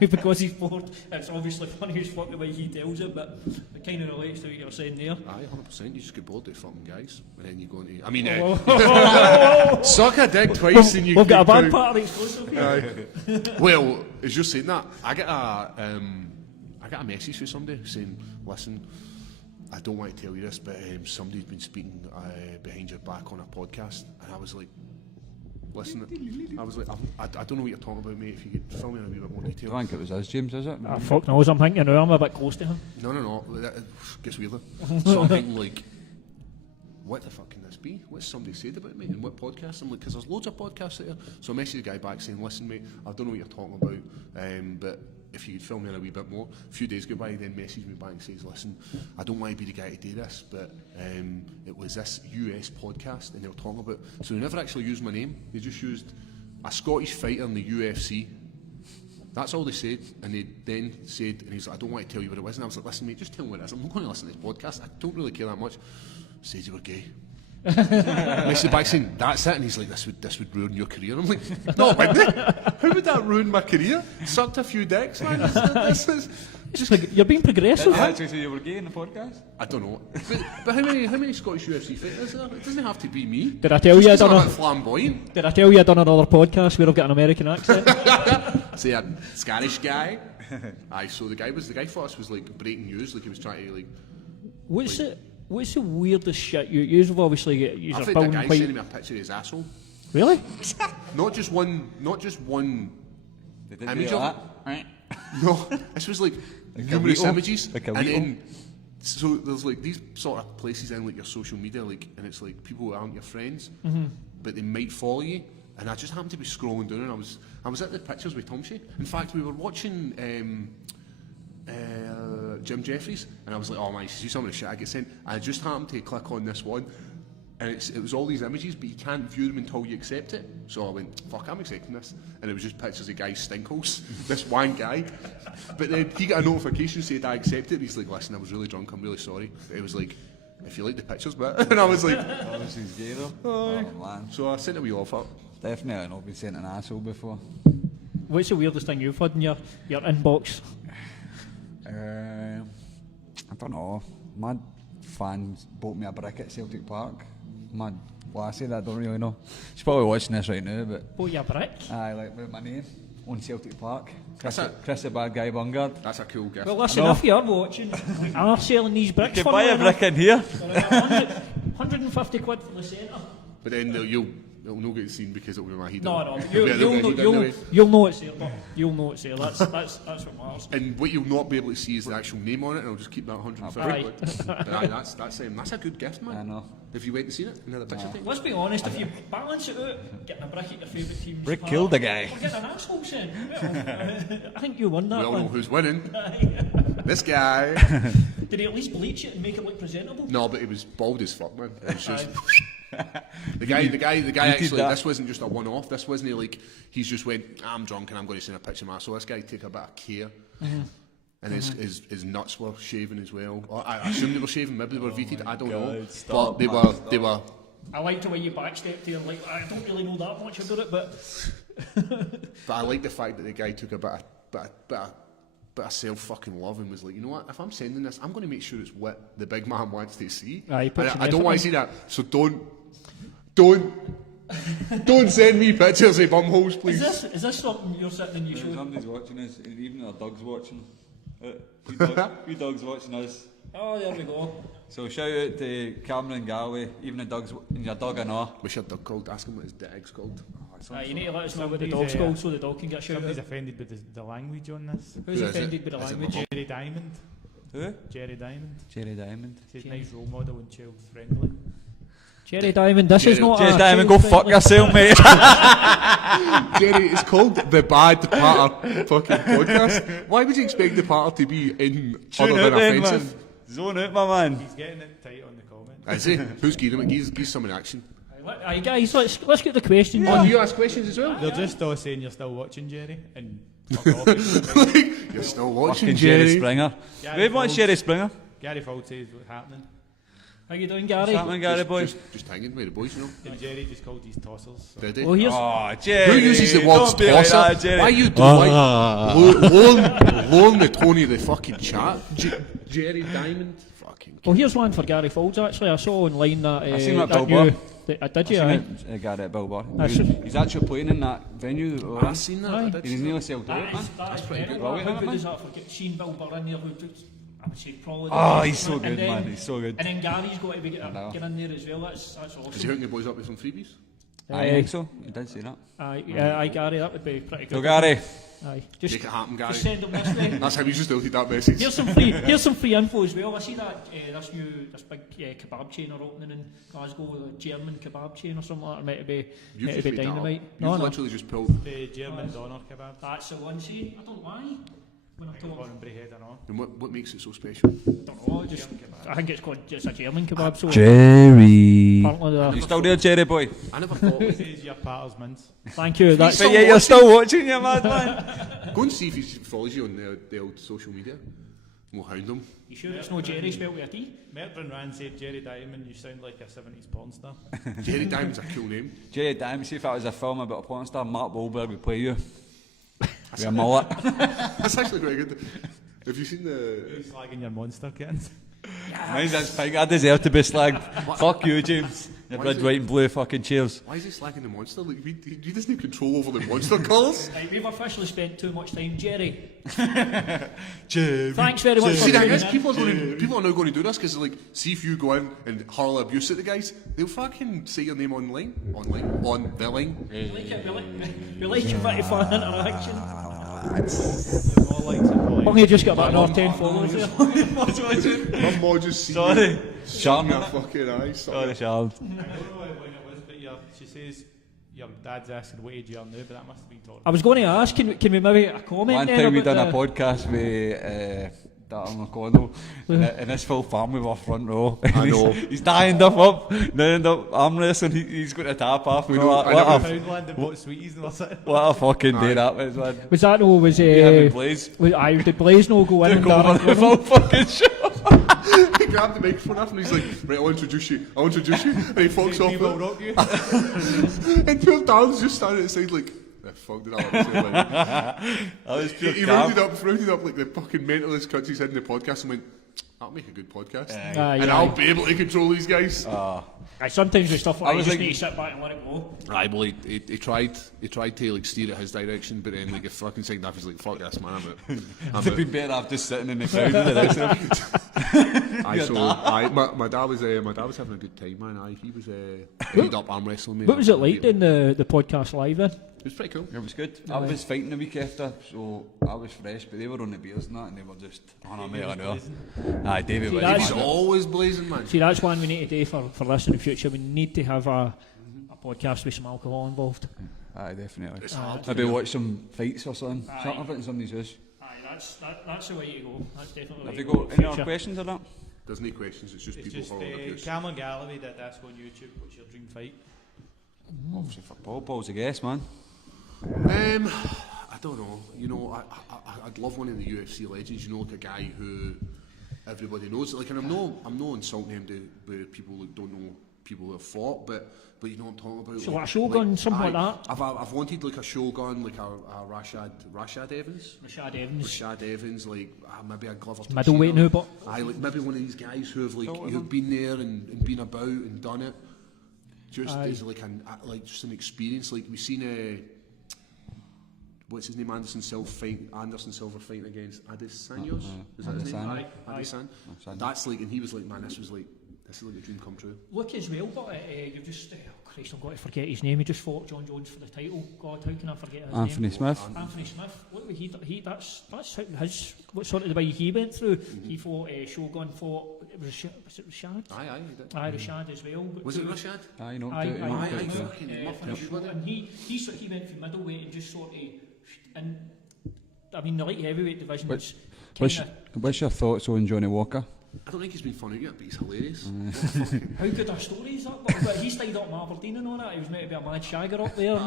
because he's bored. It's obviously funny as fuck the way he tells it, but it kind of relates to what you're saying there. Aye, 100%. You just get bored of fucking guys, and then you go into. I mean, suck a dick twice, and you. We've got a get bad out. part of the exclusive here. Aye. Well, as you're saying that, I got a message from somebody saying, "Listen, I don't want to tell you this, but somebody's been speaking behind your back on a podcast," and I was like, listening. I was like, I don't know what you're talking about, mate. If you could fill me in a wee bit more detail. I think it was us, James, is it? Ah, fuck knows, I'm thinking now, I'm a bit close to him. No. It gets weirder. So I'm thinking like, what the fuck can this be? What's somebody said about me? And what podcast? I'm like, because there's loads of podcasts out there. So I messaged the guy back saying, listen, mate, I don't know what you're talking about, but if you could fill me in a wee bit more. A few days go by, he then messaged me back and says, listen, I don't want to be the guy to do this, but it was this US podcast and they were talking about, so they never actually used my name, they just used a Scottish fighter in the UFC. That's all they said, and they then said, and he's like, I don't want to tell you what it was, and I was like, listen mate, just tell me what it is, I'm not going to listen to this podcast, I don't really care that much. Said you were gay. Messaged back saying, that's it, and he's like, this would ruin your career. I'm like, no, wouldn't it? How would that ruin my career? Sucked a few dicks, man. This is just You're being progressive. Did I actually say you were gay in the podcast? I don't know. But how many Scottish UFC fighters are there? It doesn't have to be me. Did I tell you I I'm done a bit flamboyant. Did I tell you I done another podcast where I've got an American accent? Say a Scottish guy. Aye, so the guy thought us was like breaking news, like he was trying to like. What's the weirdest shit you've obviously got? I've had that guy sending me a picture of his asshole. Really? Not just one They did image do of that. it. No, this was like numerous images, and then so there's like these sort of places in like your social media, like, and it's like people who aren't your friends, but they might follow you. And I just happened to be scrolling down, and I was at the pictures with Tomshay. In fact, we were watching Jim Jeffries, and I was like, oh man, you see some of the shit I get sent. And I just happened to click on this one, and it was all these images, but you can't view them until you accept it. So I went, fuck, I'm accepting this. And it was just pictures of guys' stinkholes, this one guy. But then he got a notification saying I accepted. He's like, listen, I was really drunk, I'm really sorry. It was like, if you like the pictures, but and I was like, Oh, this is gay though. Oh man. so I sent a wee off up. Definitely not been sent an asshole before. What's the weirdest thing you've had in your inbox? I don't know. My fans bought me a brick at Celtic Park. My lassie that I don't really know. She's probably watching this right now, but Bought you a brick? aye, like with my name on Celtic Park. That's it. Chris the bad guy Bungard. That's a cool gift. Well, listen, if you're watching, we are selling these bricks for Buy a brick in here. 150 quid for the centre. But then it'll not get seen because it'll be my head. No, You'll know it's there, but you'll know it's there. That's what matters. And what you'll not be able to see is the actual name on it, and I'll just keep that 150. But aye, that's a good gift, man. I know. Have you went and seen it? Another picture thing? Let's be honest, if you balance it out, getting a brick at your favourite team's Brick park, killed the guy. or getting an asshole sent. Well, I think you won that We all know one. who's winning. This guy. Did he at least bleach it and make it look presentable? No, but he was bald as fuck, man. It was just. The guy actually, that. this wasn't just a one-off. This wasn't like he's just went, I'm drunk and I'm going to send a picture of my. So this guy took a bit of care, and his nuts were shaven as well. Or I assume they were shaven, maybe they were VT'd. I don't know, but they were. I like the way you backstepped to like I don't really know that much about it, but But I like the fact that the guy took a bit of self-fucking love and was like, you know what, if I'm sending this, I'm going to make sure it's what the big man wants to see. Aye, And I don't want to see that, so don't send me pictures of bumholes, please. is this something you're sitting and you show? Somebody's watching us, and even our dog's watching. Few dogs watching us. Oh, there we go. So shout out to Cameron Galway, even the dogs, and your dog and all. What's your dog called? Ask him what his dog's called. You need to let us know what the Somebody's, dog's called so the dog can get Somebody's shouted. offended with the language on this. Who's Who is offended it? with the Is it language? Jerry Diamond. Who? Jerry Diamond. Jerry Diamond. Says nice role model and child friendly. Jerry Diamond, this is not Jerry a Diamond, go fuck child-friendly- yourself, mate. Jerry, it's called the Bad Patter fucking podcast. Why would you expect the patter to be in other than offensive? Zone out, my man. He's getting it tight on the comments. Is he? Who's giving him? Give some in action. Aye, guys, let's get the questions Oh, on. you ask questions as well? They're just all saying you're still watching, Jerry, and fuck off. You're still watching, Fucking Jerry Jerry. Springer. Gary Who wants Foles. Jerry Springer? Gary Foles says what's happening, How you doing, What's Gary? happening, Gary boy? Just hanging with the boys, you know. and Jerry just called these tossers. So. Did he? Well, here's Oh, Jerry. Who uses the word Don't be like tosser? that, Jerry. Why you do like lowering the tone of the fucking chat? Jerry Diamond. Fucking. well, here's one for Gary Foles. Actually, I saw online that. I seen that that billboard. did you? Aye. Gary at Bilbao. That's He's actually playing in that venue that we're I in. seen that. Aye. I did He's see nearly that. sold out, man. That's pretty good. Brilliant, How good man. is that for seeing Bill Burr in there? Who I would say probably. Oh, the he's best, so and good, then- man. He's so good. And then Gary's got to be get know. in there as well. That's Is he awesome. hooking the boys up with some freebies? I think so. You did say that. Aye, Gary, that would be pretty good. So Gary, Aye, Make it happen, Gary. just send them this way. That's how we just deleted that message. Here's some free info as well. I see that this big kebab chain are opening in Glasgow, a German kebab chain or something like that. Might be You've just dynamite. You've literally just pulled. The German doner kebab. That's the one. See, I don't know why. When I talk, One in Braehead and all. And what makes it so special? don't know. I think it's called just a German kebab. So Jerry. apparently, You still there, Jerry boy? I never thought. It says your patter's mince. thank you. That's But yeah, you're still watching, you mad man. Go and see if he follows you on the old social media. We'll hound him. you sure it's no Jerry spelled with a D? Mertrin Rand said, Jerry Diamond, you sound like a 70s porn star. Jerry Diamond's a cool name. Jerry Diamond, see if that was a film about a porn star, Mark Wahlberg would play you. With a mullet. That's actually quite good. Have you seen the... Who's slagging your monster kittens? Mine's this pig, I deserve to be slagged. Fuck you, James. The Why red, is it- white and blue fucking chairs. Why is he slagging the monster? Like, he doesn't have control over the monster colours. Right, we've officially spent too much time, Jerry. Jerry. Thanks very much for See, that tuning is, in. people are now going to do this because, like, see if you go in and hurl abuse at the guys, they'll fucking say your name on the line. On the line. We like it, we like a bit of fun interaction. All likes and all Only just got about another 10 followers there. My mom just seen Sorry. you Sharon. in her fucking eyes. Sorry, Charles. I don't know when it was, but she says your dad's asking what age you are now, but that must have been told. I was going to ask, can we maybe get a comment One then time we about done a the- podcast with Darren McConnell, and his full family were front row. I know. He's dying up, then end up arm wrestling. He's got a tap off. We know know, what, I what, never- a, Poundland and bought sweeties and all that. what a fucking day that was, man. Was that no, was Yeah, Blaze. did Blaze no go in and Took over the full fucking show. He grabbed the microphone off and he's like, right, I'll introduce you. And he fucks off. We will rock you. And poor Darren's just standing outside like, the fuck did I have to say? Like, That was pure he calm. rounded up like the fucking mentalist cunts he said in the podcast and went, that'll make a good podcast. Aye, And aye. I'll be able to control these guys. Aye, sometimes with stuff like I that, you was just like- need to sit back and let it go. Aye, well, he tried to like steer it his direction, but then like if fucking signed off, he's like, fuck this, man, I'm It'd be better off just sitting in the crowd with the rest of them. Aye, so my dad was having a good time, man. Aye, he was ended up arm wrestling me. What was it like doing the podcast live then? It was pretty cool. It was good. I was fighting the week after, so I was fresh, but they were on the beers and that, and they were just, oh no, mate, I know. Aye, David See, was. that's- He's always blazing, man. See, that's one we need to do for this in the future. We need to have a podcast with some alcohol involved. Aye, definitely. It's hard to Maybe do. watch some fights or something. Aye. Something of it in somebody's house. Aye, that's the way to go. That's definitely Have the you way to go got in the any other future. questions or that? There's no questions, it's just It's people just following abuse. Cameron Galloway did ask on YouTube, what's your dream fight? Obviously for Paul. Paul's a guess, man. I don't know. You know, I'd love one of the UFC legends. You know, like a guy who everybody knows. Like, and I'm no insulting him to where people like, don't know people who have fought, but you know what I'm talking about. So like a Shogun, something like aye, that? I've wanted like a Shogun, like a Rashad Evans. Rashad Evans. Rashad Evans, like maybe a Glover. Middleweight now, but Aye, like maybe one of these guys who have like who've been there and been about and done it. Just Aye. as like just an experience. Like we've seen what's his name? Anderson Silva fighting against Adesanya. Is that his name? Adesanya. Adesanya. Adesanya. That's like, and he was like, man, this is like a dream come true. look as well, but you've just Christ, I've got to forget his name. He just fought John Jones for the title. God, how can I forget his Anthony name? Smith. Anthony Smith. Look what he that's how his what sort of the way he went through. He fought Shogun, fought was it Rashad? Aye, he did. Aye, Rashad as well. But Was it Rashad? Aye, no. Aye, doubt, aye, no aye, doubt, aye, yeah. fucking finished everybody. and he went from middleweight and just sort of and I mean the light heavyweight division What's- was What's, kind what's your thoughts on Johnny Walker? I don't think he's been funny yet, but he's hilarious. of how good our story is that, but he stayed up in Aberdeen and all that. He was meant to be a mad shagger up there.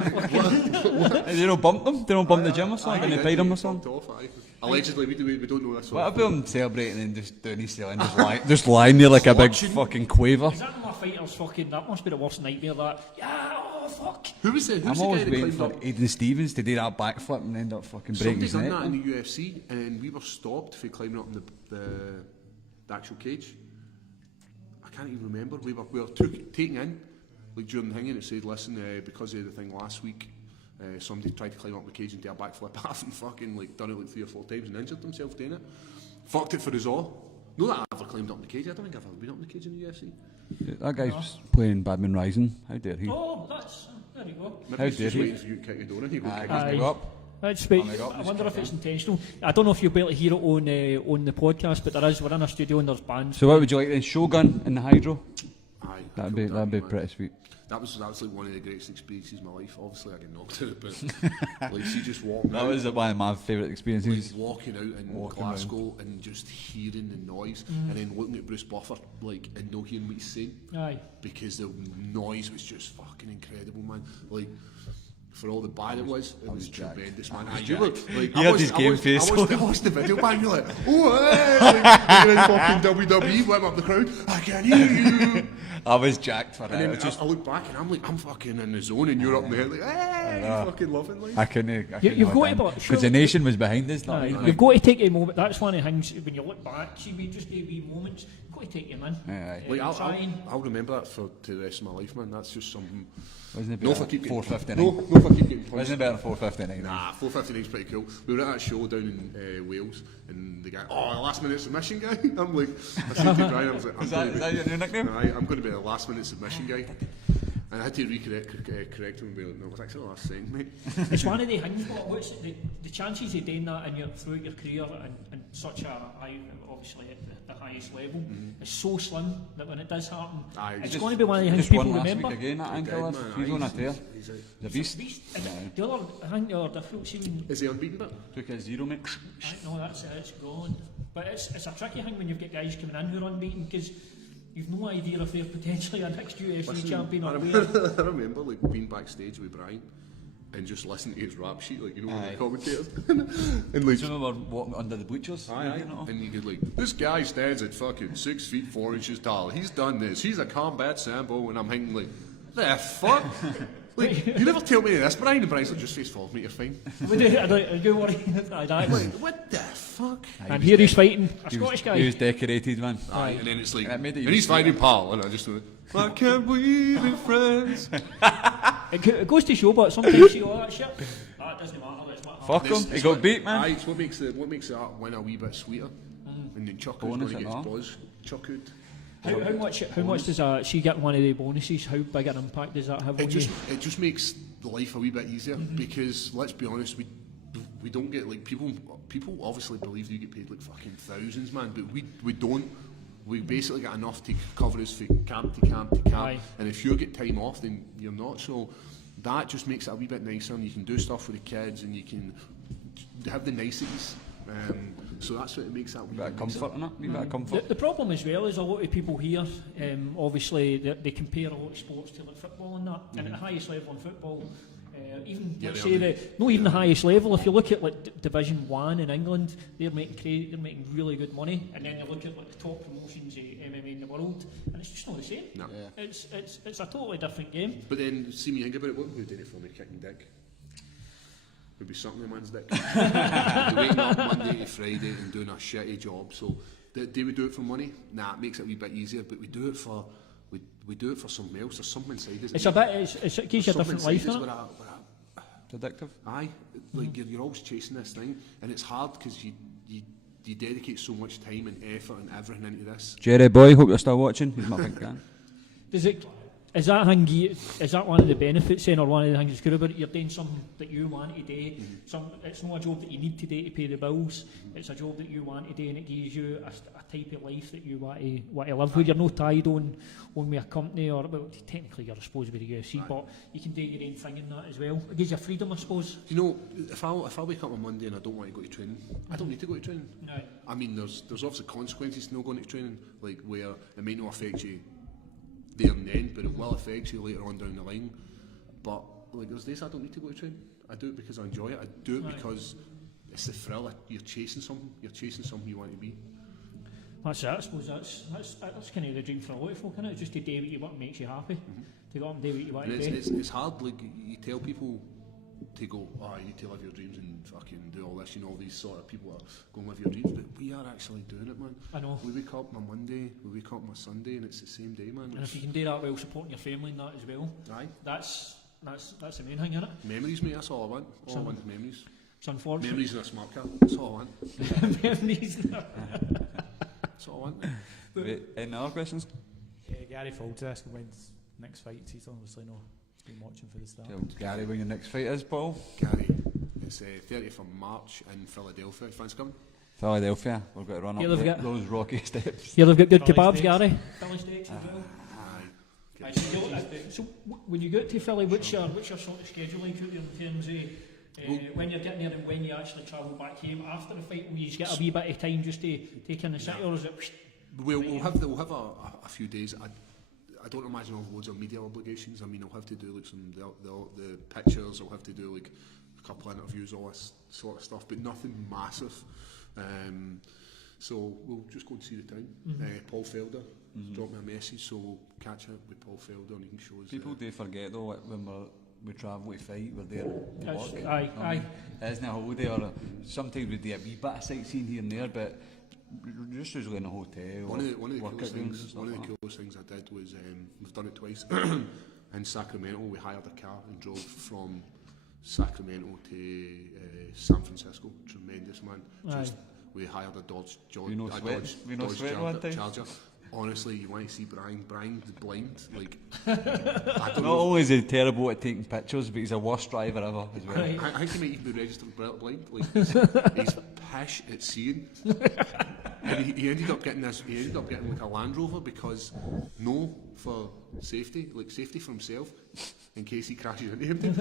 They don't bump them? They don't bump the gym or something? They paid him or something? Fucked off, aye. Allegedly, we don't know this. What about him celebrating and just doing his selling, just lying there like a big fucking quaver? Is that my fighters fucking? That must be the worst nightmare. That oh fuck. Who was the I'm guy always that waiting climbed for up? Aiden Stevens to do that backflip and end up fucking breaking Somebody his done neck. that in the UFC, and we were stopped for climbing up in the actual cage. I can't even remember. We were taken in, like during the thing, and it said, listen, because of the thing last week, somebody tried to climb up the cage and do a backflip half and fucking like done it like 3 or 4 times and injured themselves doing it. Fucked it for us all. Not that I've ever climbed up in the cage. I don't think I've ever been up in the cage in the UFC. That guy's playing Badman Rising. How dare he? Oh, that's There you go. Maybe How he's just dare waiting he? for you to kick your door and you go kick Aye. his Big up. That's Oh my God, I just wonder if kick it's him. intentional. I don't know if you'll be able to hear it on the podcast, but we're in a studio and there's bands. So what would you like then? Shogun in the Hydro? Aye, That'd cool, be man. pretty sweet. That was like one of the greatest experiences of my life. Obviously, I get knocked out, but like, see, just walking That out, was one of my favourite experiences. like, walking out in Walking Glasgow and just hearing the noise, and then looking at Bruce Buffer, like, and not hearing what he's saying, Aye. because the noise was just fucking incredible, man. Like, for all the bad it was jacked. tremendous, man. I was Aye, you were, jacked. like, He had his game face I watched the video, man. You're like, oh, hey, like, you're in fucking WWE, whip up the crowd. I can hear you. I was jacked for And it. then It was just, I look back and I'm like, I'm fucking in the zone, and you're up there like, hey, you're fucking loving life. I couldn't. You've got to, but because the nation was behind us. Not Aye, like, you've got to take a moment. That's one of the things when you look back. See, we just do wee moments. You've got to take them in. Aye. Like, Try and- I'll remember that for to the rest of my life, man. That's just something. wasn't it No, if I better? keep getting 459. No, if I keep getting punched. Wasn't it better than 459? Nah, 459 is pretty cool. We were at that show down in Wales, and the guy, last minute submission guy. I'm like, I said to Brian, I was like, Is that your new nickname? Aye, I'm going to be the last minute submission guy. And I had to correct him and be like, no, it was actually the last thing, mate. It's one of the things. What's the chances of doing that throughout your career and such a high, obviously at the highest level, is so slim that when it does happen, Aye, it's just- going to be one of the things Just people won last remember. week again, that Dead, ankle. man. He's Aye, on a tear. he's out. The beast. The other, I think the other difference, even Is he unbeaten bit? Took a zero mix. no, that's it, it's gone. But it's a tricky thing when you've got guys coming in who are unbeaten because you've no idea if they're potentially a next UFC Listen, champion I or remember, where. I remember like being backstage with Brian and just listening to his rap sheet, like, you know, Aye. the commentators. And like, Do you remember walking under the bleachers? aye, and you could like, this guy stands at fucking 6 feet 4 inches tall. He's done this. He's a combat sambo, and I'm hanging like, the fuck? Like, you never tell me this, Brian. And Brian's like, just face forward, mate, you're fine. I do worry. I die. Like, what the fuck? And here he's fighting a Scottish guy. He was decorated, man. Aye, and then it's like, That made it and he's easy. fighting Paul, and I just went, why can't we be friends? It goes to show, but sometimes you see all that shit. That doesn't matter. It's what Fuck happens. him. He got beat, man. Aye, it's what makes that win a wee bit sweeter. And then Chuck Bonus going and against all. Buzz. Chuck would. How much does she get one of the bonuses? How big an impact does that have on you? It just makes life a wee bit easier because let's be honest, we don't get like people obviously believe you get paid like fucking thousands, man, but we don't. We basically get enough to cover us from camp to camp to camp. Aye. And if you get time off, then you're not. So that just makes it a wee bit nicer, and you can do stuff with the kids, and you can have the niceties. So that's what it makes that wee Bit of bit nicer. comfort in it. Wee bit of comfort. The problem as well is a lot of people here, obviously, they compare a lot of sports to like football and that. And at the highest level in football, even Yeah, let's they say are. not even the highest level. If you look at like Division 1 in England, they're making really good money. And then you look at like the top promotions of MMA in the world, and it's just not the same. No. Yeah. It's a totally different game. But then, see me think about it, what would we do it for me kicking dick? Would be something the man's dick. The waking up Monday to Friday and doing a shitty job. So, do we do it for money? Nah, it makes it a wee bit easier, but we do it for we do it for something else. There's something inside us. It gives you a different life, There's innit? It's addictive. Aye, like you're always chasing this thing, and it's hard because you dedicate so much time and effort and everything into this. Jerry boy, hope you're still watching. He's my big fan. Is that one of the benefits then, or one of the things that's good about it? You're doing something that you want to do. It's not a job that you need to do to pay the bills. It's a job that you want to do, and it gives you a type of life that you want to live with. You're not tied on with a company, or well, technically you're supposed to be the UFC, but you can do your own thing in that as well. It gives you freedom, I suppose. You know, if I wake up on Monday and I don't want to go to training, I don't need to go to training. No. I mean, there's obviously consequences to not going to training, like where it may not affect you there and then, but it will affect you later on down the line. But like there's days I don't need to go to training. I do it because I enjoy it. I do it because it's the thrill. You're chasing something. You're chasing something you want to be. That's it. I suppose that's kind of the dream for a lot of folk, isn't it? Just to do what you want makes you happy. To go up and do what you want And to do. it's hard. Like you tell people to go, you need to live your dreams and fucking do all this. You know, all these sort of people are going live your dreams, but we are actually doing it, man. I know. We wake up on Monday, we wake up on Sunday, and it's the same day, man. And if you can do that while supporting your family and that as well, Aye. that's the main thing, isn't it? Memories, mate. That's all I want. All I want is memories. It's unfortunate. Memories in a smart car. That's all I want. Memories. That's all I want. Wait, any other questions? Gary Folds asking when's next fight. He's obviously no. been watching for the start. Tell Gary when your next fight is, Paul. Gary, it's 30th of March in Philadelphia. Fancy coming? Philadelphia. We've got to run up those rocky steps. Yeah, they've got good Philly kebabs, steaks. Gary. Philly steaks as well. Aye. So when you get to Philly, what's your sort of schedule like in terms of when you're getting there and when you actually travel back home after the fight? Will you just get a wee bit of time just to take in the city, or is it? We'll have a few days. I don't imagine I'll have loads of media obligations. I mean, I'll have to do like some the pictures. I'll have to do like a couple of interviews, all this sort of stuff, but nothing massive. So we'll just go and see the town. Paul Felder dropped me a message, so we'll catch up with Paul Felder and he can show us. People do forget though, like, when we travel to fight, we're there to work. Aye. It isn't a holiday, or sometimes we do a wee bit of sightseeing here and there, but we're just usually in a hotel. One of the coolest things things I did was we've done it twice in Sacramento. We hired a car and drove from Sacramento to San Francisco. Tremendous, man. We hired a Dodge Charger. Honestly, you want to see Brian? Brian's blind. Like, I don't Not know. only is he terrible at taking pictures, but he's the worst driver ever as well. I think he might even be registered blind. Like, he's pish at seeing. And he ended up getting this. He ended up getting like a Land Rover because for safety, like safety for himself, in case he crashes into him. In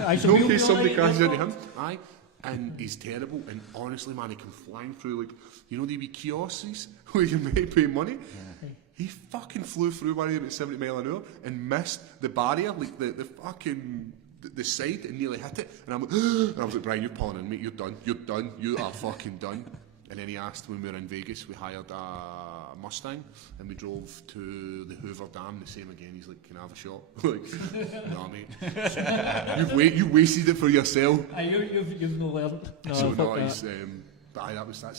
case somebody crashes into him. Aye. And he's terrible, and honestly, man, he can fly through, like, you know the wee kiosks where you may pay money? Yeah. He fucking flew through one of them at 70 mile an hour and missed the barrier, like the fucking the side, and nearly hit it. And I was like, Brian, you're pulling in, mate, you're done, you are fucking done. And then he asked, when we were in Vegas, we hired a Mustang and we drove to the Hoover Dam, the same again. He's like, can I have a shot? Like, nah, mate. You wasted it for yourself. You've no learned. That's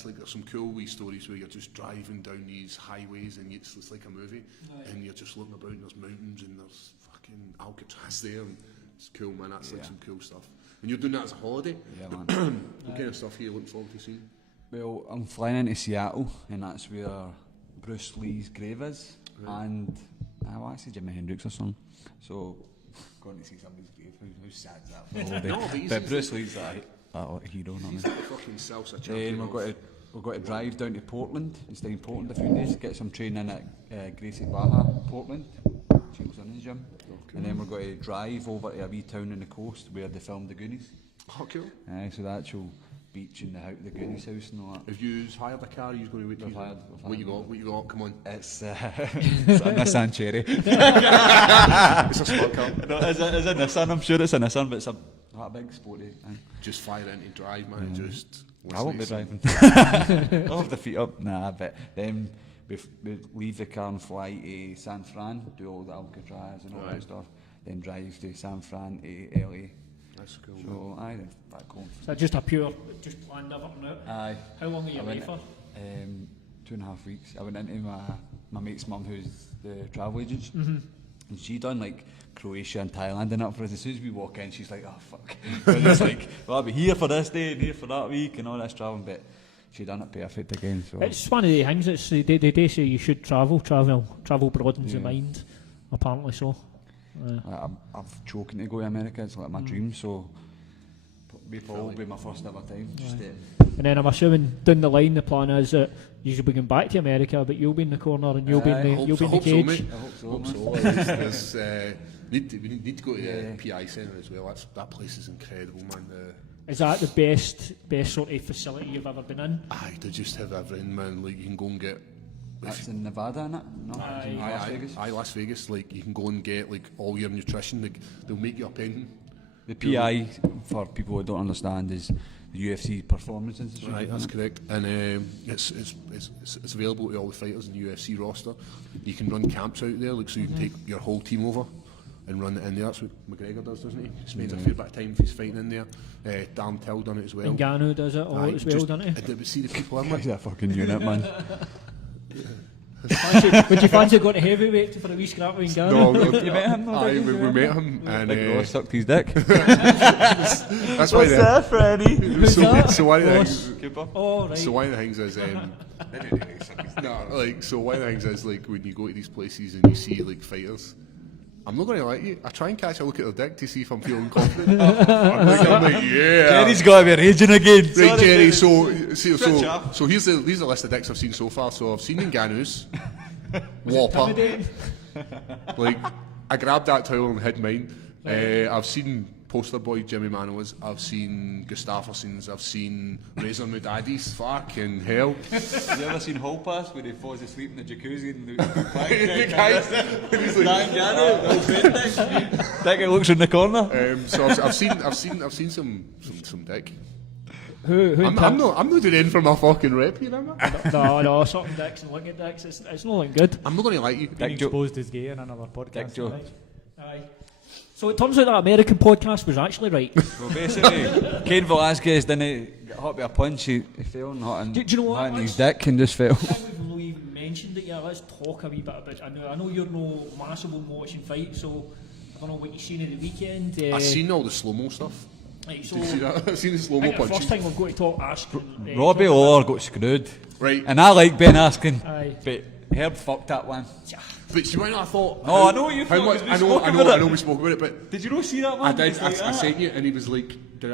like, there's some cool wee stories where you're just driving down these highways and it's like a movie. Right. And you're just looking about and there's mountains and there's fucking Alcatraz there. And it's cool, man. That's like some cool stuff. And you're doing that as a holiday? Yeah, man. What kind of stuff are you looking forward to seeing? Well, I'm flying into Seattle, and that's where Bruce Lee's grave is, and I actually Jimi Hendrix or something. So, going to see somebody's grave, how sad is that for a holiday? But Bruce Lee's a hero, not me. He's the fucking salsa champion. We've got to drive down to Portland, and stay in Portland a few days, get some training at Gracie Barra, Portland, James Inn's gym, and then we're going to drive over to a wee town on the coast where they filmed The Goonies. Oh, cool. So the actual beach and the Goonies house and all that. Have you hired a car? Are you going to wait till What you got? Come on. It's a Nissan Cherry. It's a smart car. No, it's a Nissan. I'm sure it's a Nissan, but it's a big sporty thing. Just fire into drive, man. Just. I won't be driving. I'll have the feet up. Nah, but then we leave the car and fly to San Fran, do all the Alcatraz and all that stuff. Then drive to San Fran to LA. That's cool. So aye, then back home. Is that just just planned everything out? Aye. How long are you away for? 2.5 weeks. I went into my mate's mum, who's the travel agent, and she done like Croatia and Thailand and up for us. As soon as we walk in, she's like, "Oh fuck!" And it's like, "Well, I'll be here for this day and here for that week and all this travelling." But she done it perfect again. So it's one of the things. It's they say you should travel broadens the mind. Apparently so. I've choking to go to America. It's like my dream. So Paul will be my first ever time. And then I'm assuming down the line the plan is that you should be going back to America, but you'll be in the corner and you'll be in the cage. I hope so. We need to go to the PI Centre as well. That place is incredible, man. Is that the best sort of facility you've ever been in? Aye, they just have everything, man. Like, you can go and get. That's in Nevada, isn't it? No, Las Vegas. Aye, Las Vegas. Like, you can go and get like all your nutrition. Like, they'll make you a pen. The PI, for people who don't understand, is the UFC Performance Institute. Right, that's correct. And it's available to all the fighters in the UFC roster. You can run camps out there, like, so you can take your whole team over and run it in there. That's what McGregor does, doesn't he? He spends a fair bit of time if he's fighting in there. Darren Till done it as well. And Ngannou does it all as well, doesn't he? But see the people in with. He's a fucking unit, man. Would you fancy going to heavyweight for a wee scrap with Ngannou? No, you met him? Aye, we met him. And Big Ross sucked his dick. That's why. What's that, Freddie? So one of the things. Oh, right. So one of the things is no, like, so one of the things is, like, when you go to these places and you see like fighters, I'm not going to lie to you. I try and catch a look at their dick to see if I'm feeling confident. I'm like, yeah. Jerry's got to be raging again. Right, Jerry. So here's the list of dicks I've seen so far. So I've seen Ngannou's, Whopper. Like, I grabbed that towel and hid mine. I've seen Poster Boy Jimmy Manoas. I've seen Gustafsson's. I've seen Razor Mudaddy's. Fucking hell. Have you ever seen Hall Pass where he falls asleep in the jacuzzi and the Guys, that guy looks in the corner. so I've seen some dick. Who I'm not doing anything for my fucking rep, you know. no, sucking dicks and looking at dicks, it's not looking good. I'm not going to lie to you. Being exposed as gay in another podcast. Dick joke. Right? Aye. So it turns out that American podcast was actually right. Well, basically, Cain Velasquez didn't get hit with a punch. He fell and hit Do you know what? in his dick and just fell. I think we've not even mentioned it yet. Let's talk a wee bit about it. I know you're no massive on watching fights, so I don't know what you've seen at the weekend. I've seen all the slow-mo stuff. Right, so Did you see that? I've seen the slow-mo the punches. first time we've got to talk Askren. Robbie Lawler got screwed. Right. And I like Ben Askren. Aye. But Herb fucked that one. But see, why not? I thought. No, I know what you how thought, much, 'cause we I spoke about know it. we spoke about it, but Did you not see that one? I did. It's like I that. sent you, and he was like,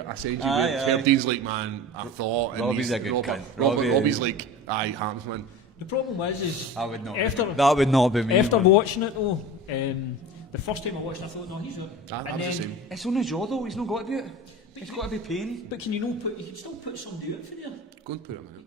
I sent you. Aye, with aye. Herb Dean's like, man, I thought. And Robbie's he's- a good Robert- cunt. Robert- Robbie- Robbie's like, aye, happens, man. The problem is I would not. after That would not be me. after man. watching it though, the first time I watched it, I thought, no, he's right. I'm the same. It's on his jaw though. He's not got to do it. It's got to be pain. But can you not put? You can still put somebody out for there. Go and put him in it.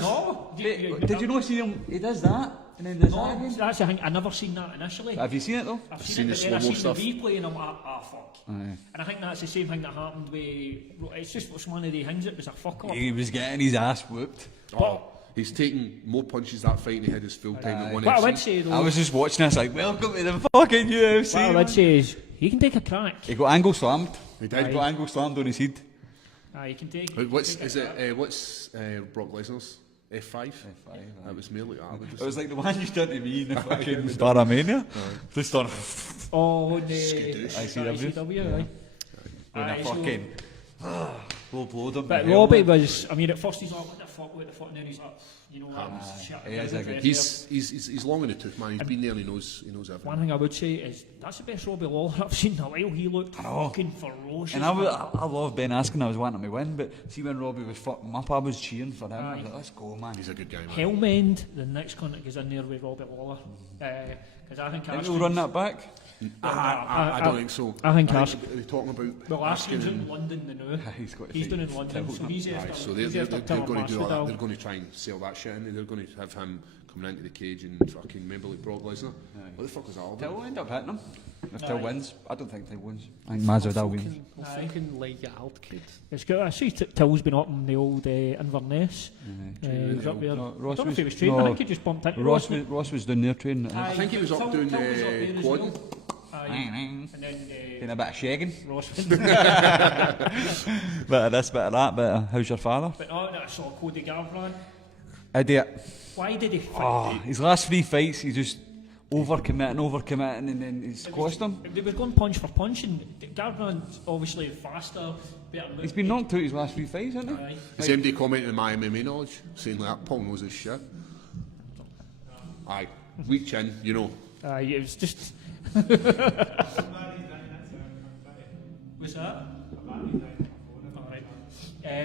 No, Did you not see him? He does that and then does that No, again. that's the thing. I never seen that initially. Have you seen it though? I've seen seen the it, but then I slow-mo seen stuff. the replay and I'm like, fuck. Aye. And I think that's the same thing that happened with. It's just was one of the things. It was a fuck up. He was getting his ass whooped. Oh, he's taken more punches that fight than he had his full time at one What I would FC. say though, I was just watching this like, welcome to the fucking UFC. what I man. would say is, he can take a crack. He got angle slammed. He did. He got angle slammed on his head. You can take. What's take a is crack. it? What's Brock Lesnar's F5? That was merely that. It was like the one you done to me in the fucking Staramania. Just on Oh, the Skidoosh. ICW, right? when I Aye, so- fucking blowed him. But the Robbie hell, man. was, I mean, at first he's like, what the fuck, and then he's like, you know, that was shit. he is a good- He's long in the tooth, man. He's been there and he knows everything. One thing I would say is, that's the best Robbie Lawler I've seen in a while. He looked fucking ferocious. And I love Ben Askren. I was wanting him to win, but see when Robbie was fucking him up, I was cheering for him. I was like, let's go, man. He's a good guy, man. Hellmend, the next cunt goes in there with Robbie Lawler. Because I think Think we'll run that back? I don't think so. I think are they talking about Well, Askren's and- in London the now. He's got to He's fight doing in London, Till- so he's Aye, after, so he's they're after going to do all that. Masvidal. They're going to try and sell that shit in. They're going to have him coming into the cage and fucking maybe like Brock Lesnar. What the fuck is that all Till about? will end up hitting him. If Till Aye. wins. I don't think Till wins. I think Masvidal wins. Fucking like a old kid. It's good. I see Till's been up in the old Inverness. He was up there. No, I Ross don't know if he was was- training. no. I think he just bumped into Ross was doing their training. Aye, I think he was up Till- doing Till was up there as quadding. well. Aye. And then Doing a bit of shagging. Ross. Bit of this, bit of that, bit of how's your father? But I saw Cody Garbrandt. Idiot. Why did he fight? Oh, his last 3 fights, he's just overcommitting, and then he's cost him. They were going punch for punch, and Garbrandt's obviously faster, better. He's been knocked out his last 3 fights, hasn't he? Aye. Has MD commented on my MMA knowledge, saying like that Paul knows his shit? Aye, weak chin, you know. It was just. Was that? Alright.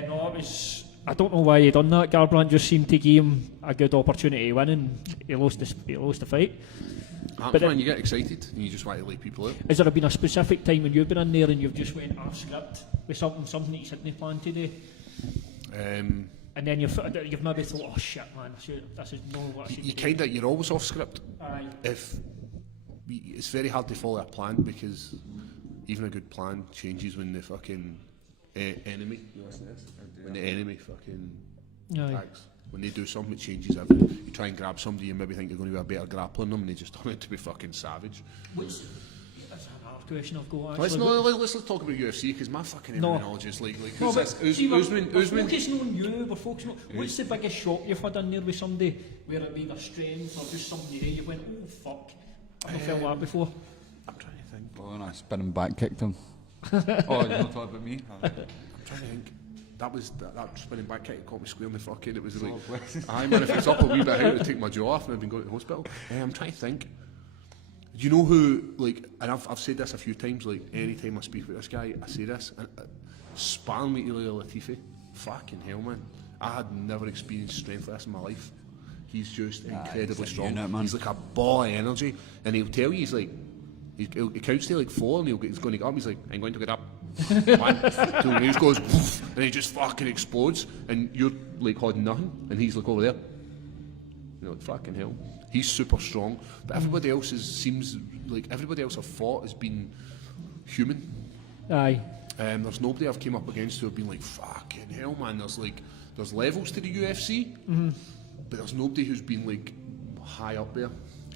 No, it was. I don't know why he done that. Garbrandt just seemed to give him a good opportunity to win, and he lost the fight. Happens when you get excited and you just want to lay people out. Has there been a specific time when you've been in there and you've just went off script with something that you hadn't planned to do, and then you've maybe thought, oh shit, man, this is not what I should You be doing. kind of, you're always off script. Aye. It's very hard to follow a plan because even a good plan changes when the fucking enemy, you listen to this? When the enemy fucking Aye. attacks. When they do something, it changes everything. You try and grab somebody, you maybe think you're going to be a better grappler than them, and they just turn out to be fucking savage. That's another question I've got actually. Let's talk about UFC because my fucking No. MMA knowledge is like No, who's but this? see, we're Usman. focusing on you, we're focusing on... What's the biggest shock you've had in there with somebody, where it be their strength or just somebody there, you went, oh fuck, I've not felt that before. I'm trying to think. Oh, and I spinning back kicked him. Oh, you're not talking about me? I'm trying to think. That spinning back kick caught me square in the fucking. It was like, aye man, if it's up a wee bit out, it'd take my jaw off and I'd been going to the hospital. I'm trying to think. Do you know who, like, and I've said this a few times, like, any time I speak about this guy, I say this, and sparring with Ilia Latifi, fucking hell, man. I had never experienced strength like this in my life. He's just incredibly strong. Unit, he's like a ball of energy, and he'll tell you, he's like, he counts to like 4, and he's going to get up, he's like, I'm going to get up. 1, 2, and he just goes, and he just fucking explodes, and you're like holding nothing, and he's like over there. You're like, fucking hell. He's super strong, but everybody else seems like everybody else I've fought has been human. Aye. There's nobody I've came up against who have been like, fucking hell, man. There's levels to the UFC, but there's nobody who's been like high up there.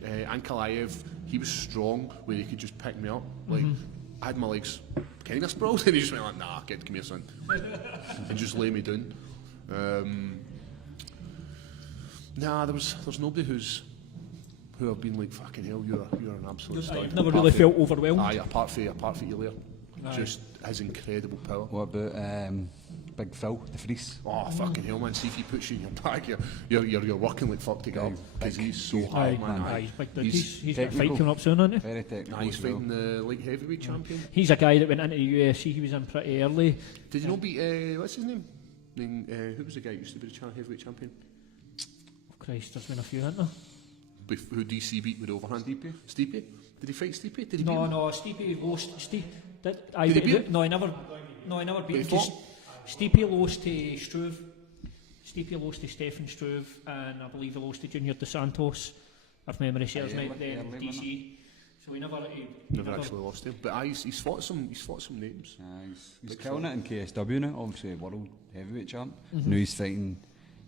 Ankalaev, he was strong where he could just pick me up. Like, I had my legs kind of sprawled, and he just went like, nah, kid, come here, son, and just lay me down. Nah, there's nobody who I've been like, fucking hell, you're an absolute stud. I've never really felt overwhelmed. Aye, apart from Elia, just his incredible power. What about Big Phil, the Fries? Oh, fucking hell, man! See if he puts you in your back, you're working like fuck to get up, because he's so hard, man. Aye, he's got a fight coming up soon, isn't he? Very technical. He's fighting the light heavyweight champion. He's a guy that went into the UFC. He was in pretty early. Did you know beat what's his name? Who was the guy who used to be the heavyweight champion? Christ, there's been a few, hasn't there? Who DC beat with the overhand? Stipe? Did he fight Stipe? Did he beat him? No, Stipe lost. Did he beat him? No, he never beat him. He fought? Stipe lost to Struve. Stipe lost to Stefan Struve, and I believe he lost to Junior Dos Santos, if memory serves me, then DC. So he never actually lost him. But he's fought some names. He's killing it in KSW now, obviously world heavyweight champ. Now he's fighting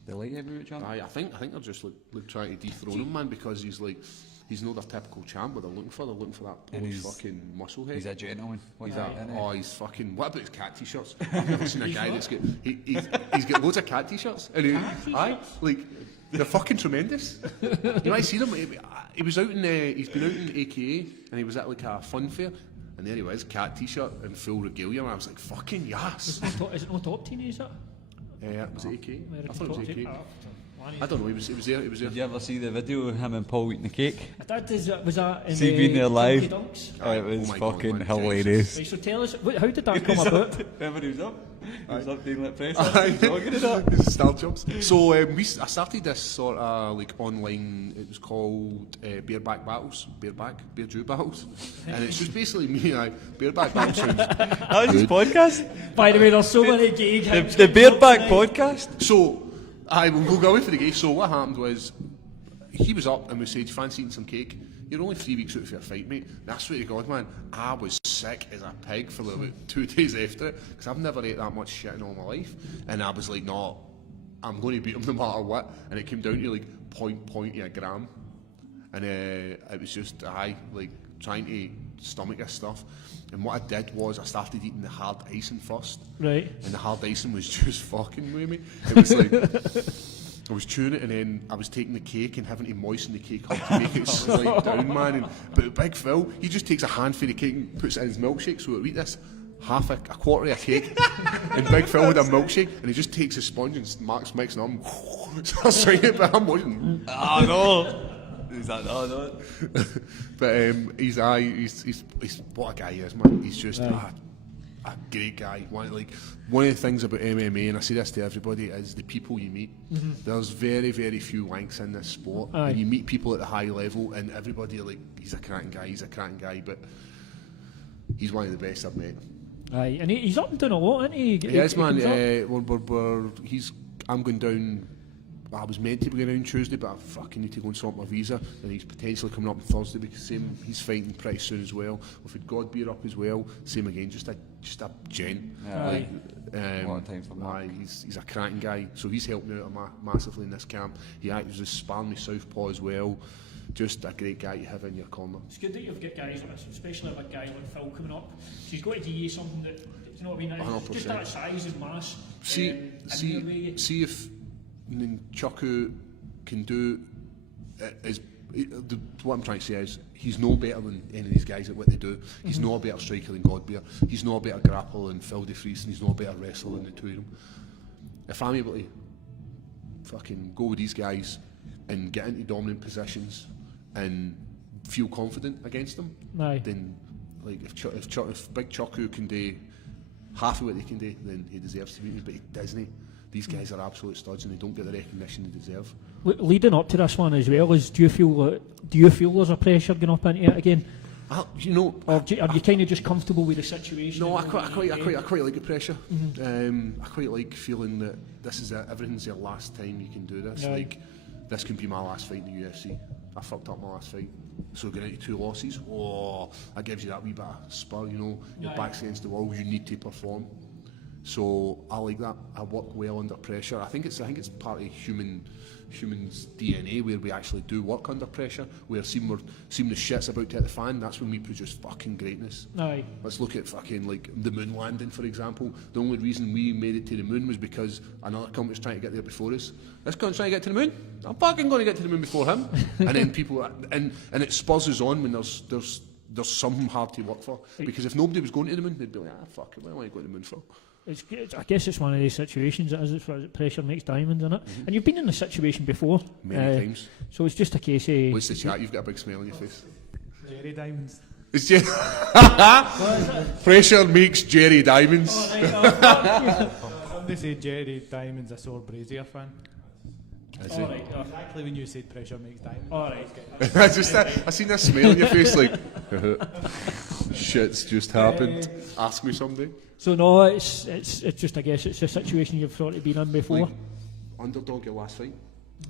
the light heavyweight champ. I think they're just like trying to dethrone him, man, because he's not their typical champ. What they're looking for that Polish fucking muscle head. He's a gentleman. He's fucking. What about his cat t-shirts? I've never seen a guy that's got. He's got loads of cat t-shirts. And like they're fucking tremendous. You might see them. He was out in. He's been out in AKA, and he was at like a fun fair. And there he was, cat t-shirt and full regalia, and I was like, fucking yes. Is it no top team, is it? Was it AK? I thought it was AK. I I don't know, he was there. Did you ever see the video of him and Paul eating the cake? I did. Was that in See being there live? Dunks? It was Oh my God, fucking man, hilarious. Right, so tell us, how did that come about? Remember he was up? He was up doing like press. Style jobs. So I started this sort of like online. It was called Bareback Battles, Bear Jew Battles, and it's just basically me. Bareback Battles sounds That was his podcast? By the way, there's so many gay guys. The Bareback podcast? So we'll go away for the game. So what happened was he was up and we said, "You fancy eating some cake? You're only 3 weeks out for your fight, mate." And I swear to God, man, I was sick as a pig for about 2 days after it, because I've never ate that much shit in all my life. And I was like, no, I'm going to beat him no matter what. And it came down to like 0.0 of a gram. And it was just, like trying to stomach this stuff. And what I did was I started eating the hard icing first. Right. And the hard icing was just fucking with me. It was like... I was chewing it, and then I was taking the cake and having to moisten the cake up to make it slide down, man. But Big Phil, he just takes a handful of cake and puts it in his milkshake. So we eat this a quarter of a cake, and Big Phil with a milkshake, and he just takes a sponge and Mark's mixing it up and starts swinging it, but I'm watching. Oh no! He's like, oh no. But he's what a guy he is, man. He's just a great guy. One of the things about MMA, and I say this to everybody, is the people you meet. There's very, very few wanks in this sport. And you meet people at the high level, and everybody are like, he's a cracking guy, but he's one of the best I've met. Aye, and he's up and doing a lot, isn't he? He is, man. I'm going down. I was meant to be going down Tuesday, but I fucking need to go and sort my visa, and he's potentially coming up on Thursday because he's fighting pretty soon as well. We've had Godbeer up as well, same again, just a gent. A lot of time for Mark. He's a cracking guy, so he's helped me out massively in this camp. He actually was sparring me southpaw as well. Just a great guy to have in your corner. It's good that you've got guys, especially a guy like Phil coming up. So he's got to give you something that, you know what I mean? 100%. Just that size and mass. See if Nchuku can do what I'm trying to say is he's no better than any of these guys at what they do. He's no a better striker than Godbeer. He's no a better grappler than Phil de Vries, and he's no a better wrestler than the two of them. If I'm able to fucking go with these guys and get into dominant positions and feel confident against them, Aye. then like if Big Chuck can do half of what they can do, then he deserves to beat me, but he doesn't. These guys are absolute studs and they don't get the recognition they deserve. Leading up to this one as well, do you feel there's a pressure going up into it again? You know, Or are you kind of just comfortable with the situation? no, I quite like the pressure. I quite like feeling that this is it, everything's your last time you can do this. Yeah. Like, this can be my last fight in the UFC. I fucked up my last fight. So getting into 2 losses, that gives you that wee bit of spur, you know. Your back's against the wall, you need to perform. So I like that. I work well under pressure. I think it's part of humans' DNA where we actually do work under pressure. Where seeing the shit's about to hit the fan, that's when we produce fucking greatness. Aye. Let's look at fucking like the moon landing, for example. The only reason we made it to the moon was because another company's trying to get there before us. This company's trying to get to the moon. I'm fucking going to get to the moon before him. And then people and it spurs us on when there's something hard to work for. Because if nobody was going to the moon, they'd be like, fuck it, what am I going to the moon for? I guess it's one of these situations that is pressure makes diamonds, isn't it? And you've been in a situation before. Many times. So it's just a case of... What's the chat? You've got a big smile on your face. Jerry Diamonds. It's just pressure makes Jerry Diamonds. Somebody said Jerry Diamond's a sore Brazier fan. Is it? Exactly when you said pressure makes diamonds. Alright. I seen that smile on your face like, shit's just happened. Ask me someday. So no, it's just, I guess it's a situation you've sort of been in before. Like, underdog your last fight.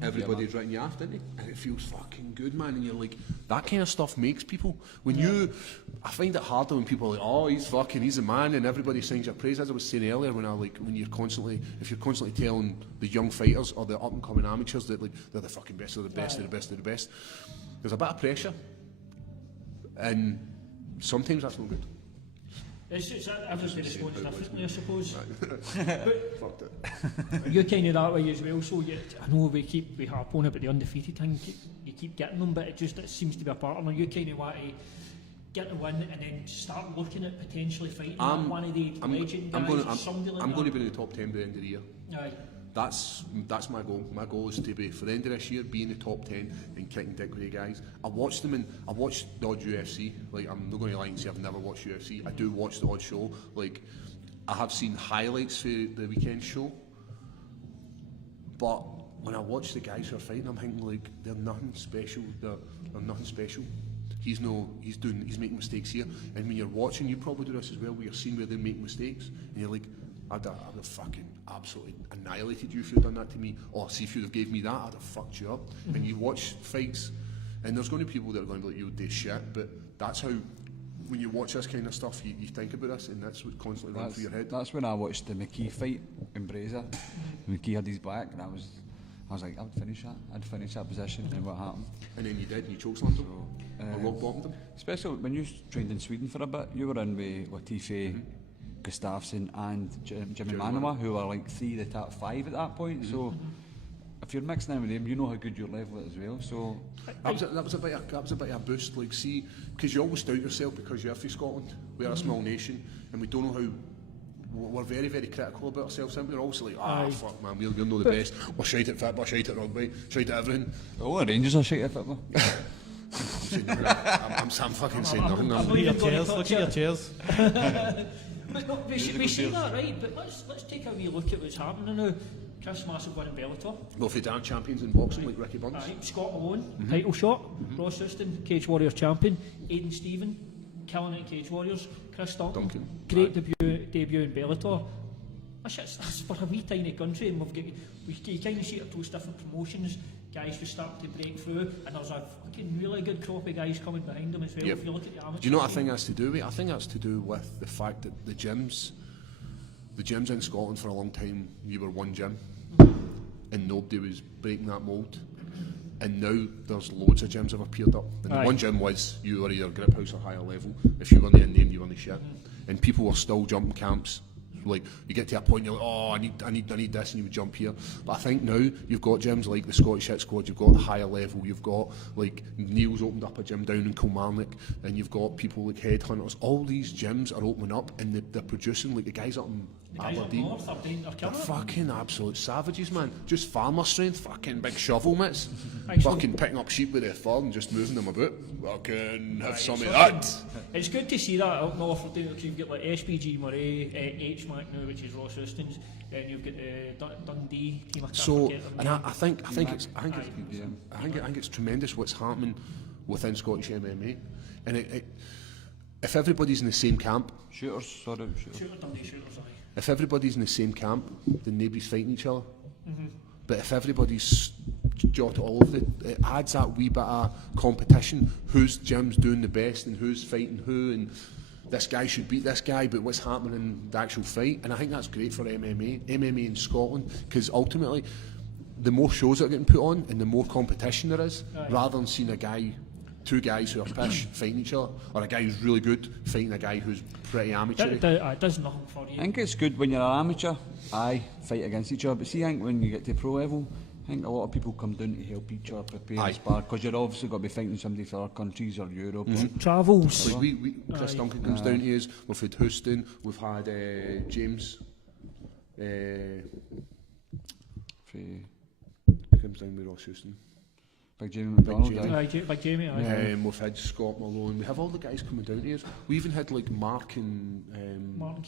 Everybody's written you off, didn't they? And it feels fucking good, man. And you're like, that kind of stuff makes people. I find it harder when people are like, oh, he's a man, and everybody sings your praise. As I was saying earlier, if you're constantly telling the young fighters or the up and coming amateurs that like they're the fucking best, they're the best, they're the best, they're the best. There's a bit of pressure, and sometimes that's not good. It's just that everybody responds differently, I suppose. Fucked it. You're kind of that way as well, so I know we harp on it, but the undefeated thing, you keep getting them, but it seems to be a partner. You kind of want to get the win and then start looking at potentially fighting one of the legend guys or somebody like that. I'm going to be in the top 10 by the end of the year. Aye. That's my goal. My goal is to be, for the end of this year, be in the top 10 and kicking dick with the guys. I watched the odd UFC. Like, I'm not going to lie and say I've never watched UFC. I do watch the odd show. Like, I have seen highlights for the weekend show. But when I watch the guys who are fighting, I'm thinking like they're nothing special. They're nothing special. He's making mistakes here. And when you're watching, you probably do this as well, where you're seeing where they make mistakes, and you're like, I'd have fucking absolutely annihilated you if you'd done that to me. Or see if you'd have gave me that, I'd have fucked you up. And you watch fights, and there's going to be people that are going to be like, you would do shit, but that's how, when you watch this kind of stuff, you think about this, and that's what constantly runs through your head. That's when I watched the McKee fight in Brazier. McKee had his back, and I was like, I'd finish that position, and what happened? And then you did, and you chokeslammed him, or rock bottomed him. Especially when you trained in Sweden for a bit, you were in with Latifi, Gustafsson and Jimmy Manoa, who were like 3 of the top 5 at that point. So if you're mixing in with them, you know how good your level is as well. So that was a bit of a boost. Like, see, because you always doubt yourself because you're from Scotland. We're a small nation, and we don't know how. We're very, very critical about ourselves, and we're also like, fuck man, we're not the best. We're shite at football, shite at rugby, shite at everything. All the Rangers are shite at football. I'm fucking saying nothing. Look at your chairs. But no, we say that, right? But let's take a wee look at what's happening now. Chris Massive winning Bellator. Well, if they aren't champions in boxing like Ricky Burns. Scott Malone, title shot. Ross Houston, Cage Warriors champion. Aidan Stephen, killing it in Cage Warriors. Chris Duncan. Great debut in Bellator. That's for a wee tiny country, and you kind of see it across different promotions. Guys just starting to break through, and there's a fucking really good crop of guys coming behind them as well. Yep. If you look at the amateurs. Do you know what I think that's to do with? I think that's to do with the fact that the gyms in Scotland for a long time, you were one gym, and nobody was breaking that mould. And now there's loads of gyms have appeared up. And the one gym was, you were either grip house or higher level. If you were in the Indian, you were in the shit. And people were still jumping camps. Like, you get to a point, you're like, oh, I need this, and you would jump here. But I think now you've got gyms like the Scottish Hit Squad, you've got the higher level, you've got like Neil's opened up a gym down in Kilmarnock, and you've got people like Headhunters. All these gyms are opening up, and they're producing, like the guys up in Aberdeen. North are They're killer. fucking absolute savages, man. Just farmer strength, fucking big shovel mitts. Aye, so- Fucking picking up sheep with their thumb and just moving them about. Fucking have some of so- that. It's good to see that up north. You've got like SPG Murray, HMAC now, which is Ross Houston's, and you've got Dundee team. I can't So, forget their and name. I think it's tremendous what's happening within Scottish MMA, and if everybody's in the same camp, Shooters. Dundee shooters, aye. if everybody's in the same camp, then nobody's fighting each other. Mm-hmm. But if everybody's jotted all of it adds that wee bit of competition. Whose gym's doing the best and who's fighting who, and this guy should beat this guy, but what's happening in the actual fight. And I think that's great for MMA in Scotland, because ultimately the more shows that are getting put on and the more competition there is, rather than seeing two guys who are pish fighting each other, or a guy who's really good fighting a guy who's pretty amateur. It does nothing for you. I think it's good when you're an amateur, fight against each other, but see, I think when you get to pro level, I think a lot of people come down to help each other prepare and spar, because you're obviously got to be fighting somebody for other countries or Europe. Travels. Like Chris Duncan comes down to us, we've had Houston, we've had James, comes down with Ross Houston. Big Jamie McDonald. Jamie. Big Jamie, aye. We've had Scott Malone. We have all the guys coming down to us. We even had like Mark and Martin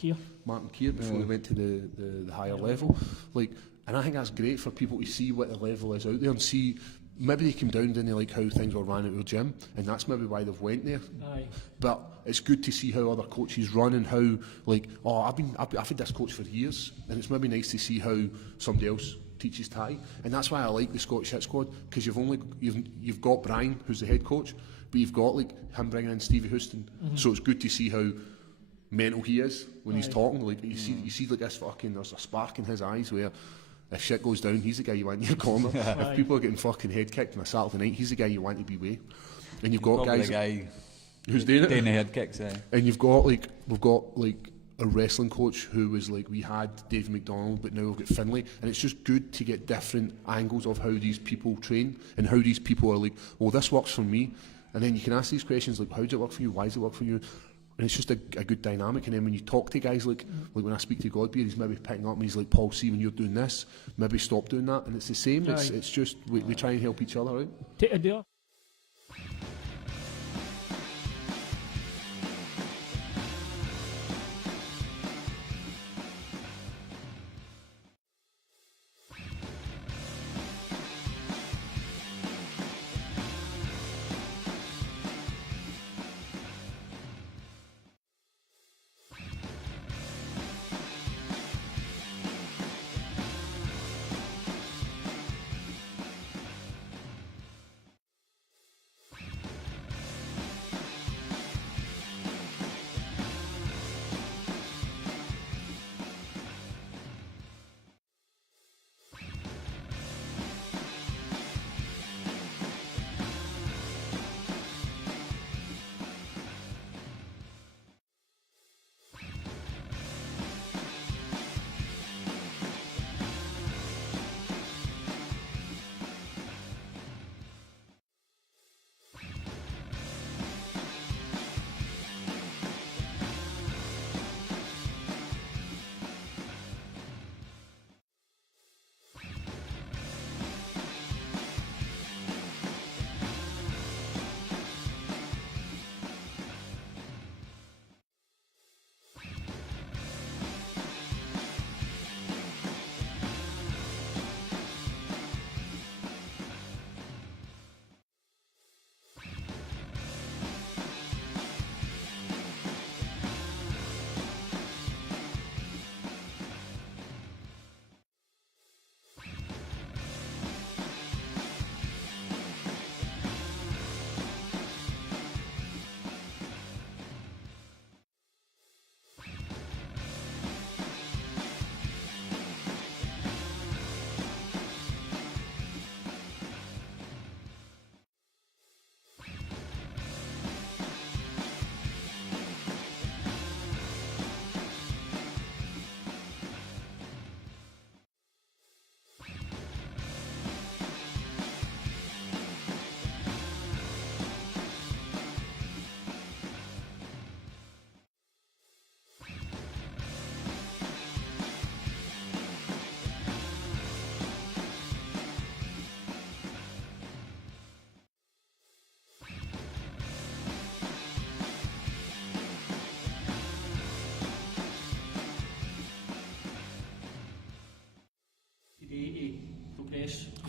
Keir. Before we went to the higher level. Like, and I think that's great for people to see what the level is out there and see. Maybe they came down and they like how things were ran at their gym, and that's maybe why they've went there. Aye. But it's good to see how other coaches run and how, like, I've had this coach for years, and it's maybe nice to see how somebody else teaches Thai, and that's why I like the Scottish Hit Squad, because you've got Brian, who's the head coach, but you've got like him bringing in Stevie Houston, so it's good to see how mental he is when he's talking. Like you see like this fucking, there's a spark in his eyes where if shit goes down, he's the guy you want in your corner. If people are getting fucking head kicked on a Saturday night, he's the guy you want to be with. And you've got Probably guys the guy who's doing it, the head kicks. and we've got like a wrestling coach who was like, we had Dave McDonald, but now we've got Finlay, and it's just good to get different angles of how these people train and how these people are like, well, this works for me, and then you can ask these questions like, how does it work for you, why does it work for you, and it's just a good dynamic. And then when you talk to guys like when I speak to Godbeer, he's maybe picking up and he's like, Paul, see, when you're doing this, maybe stop doing that, and it's the same. It's just we try and help each other out. Take a deal.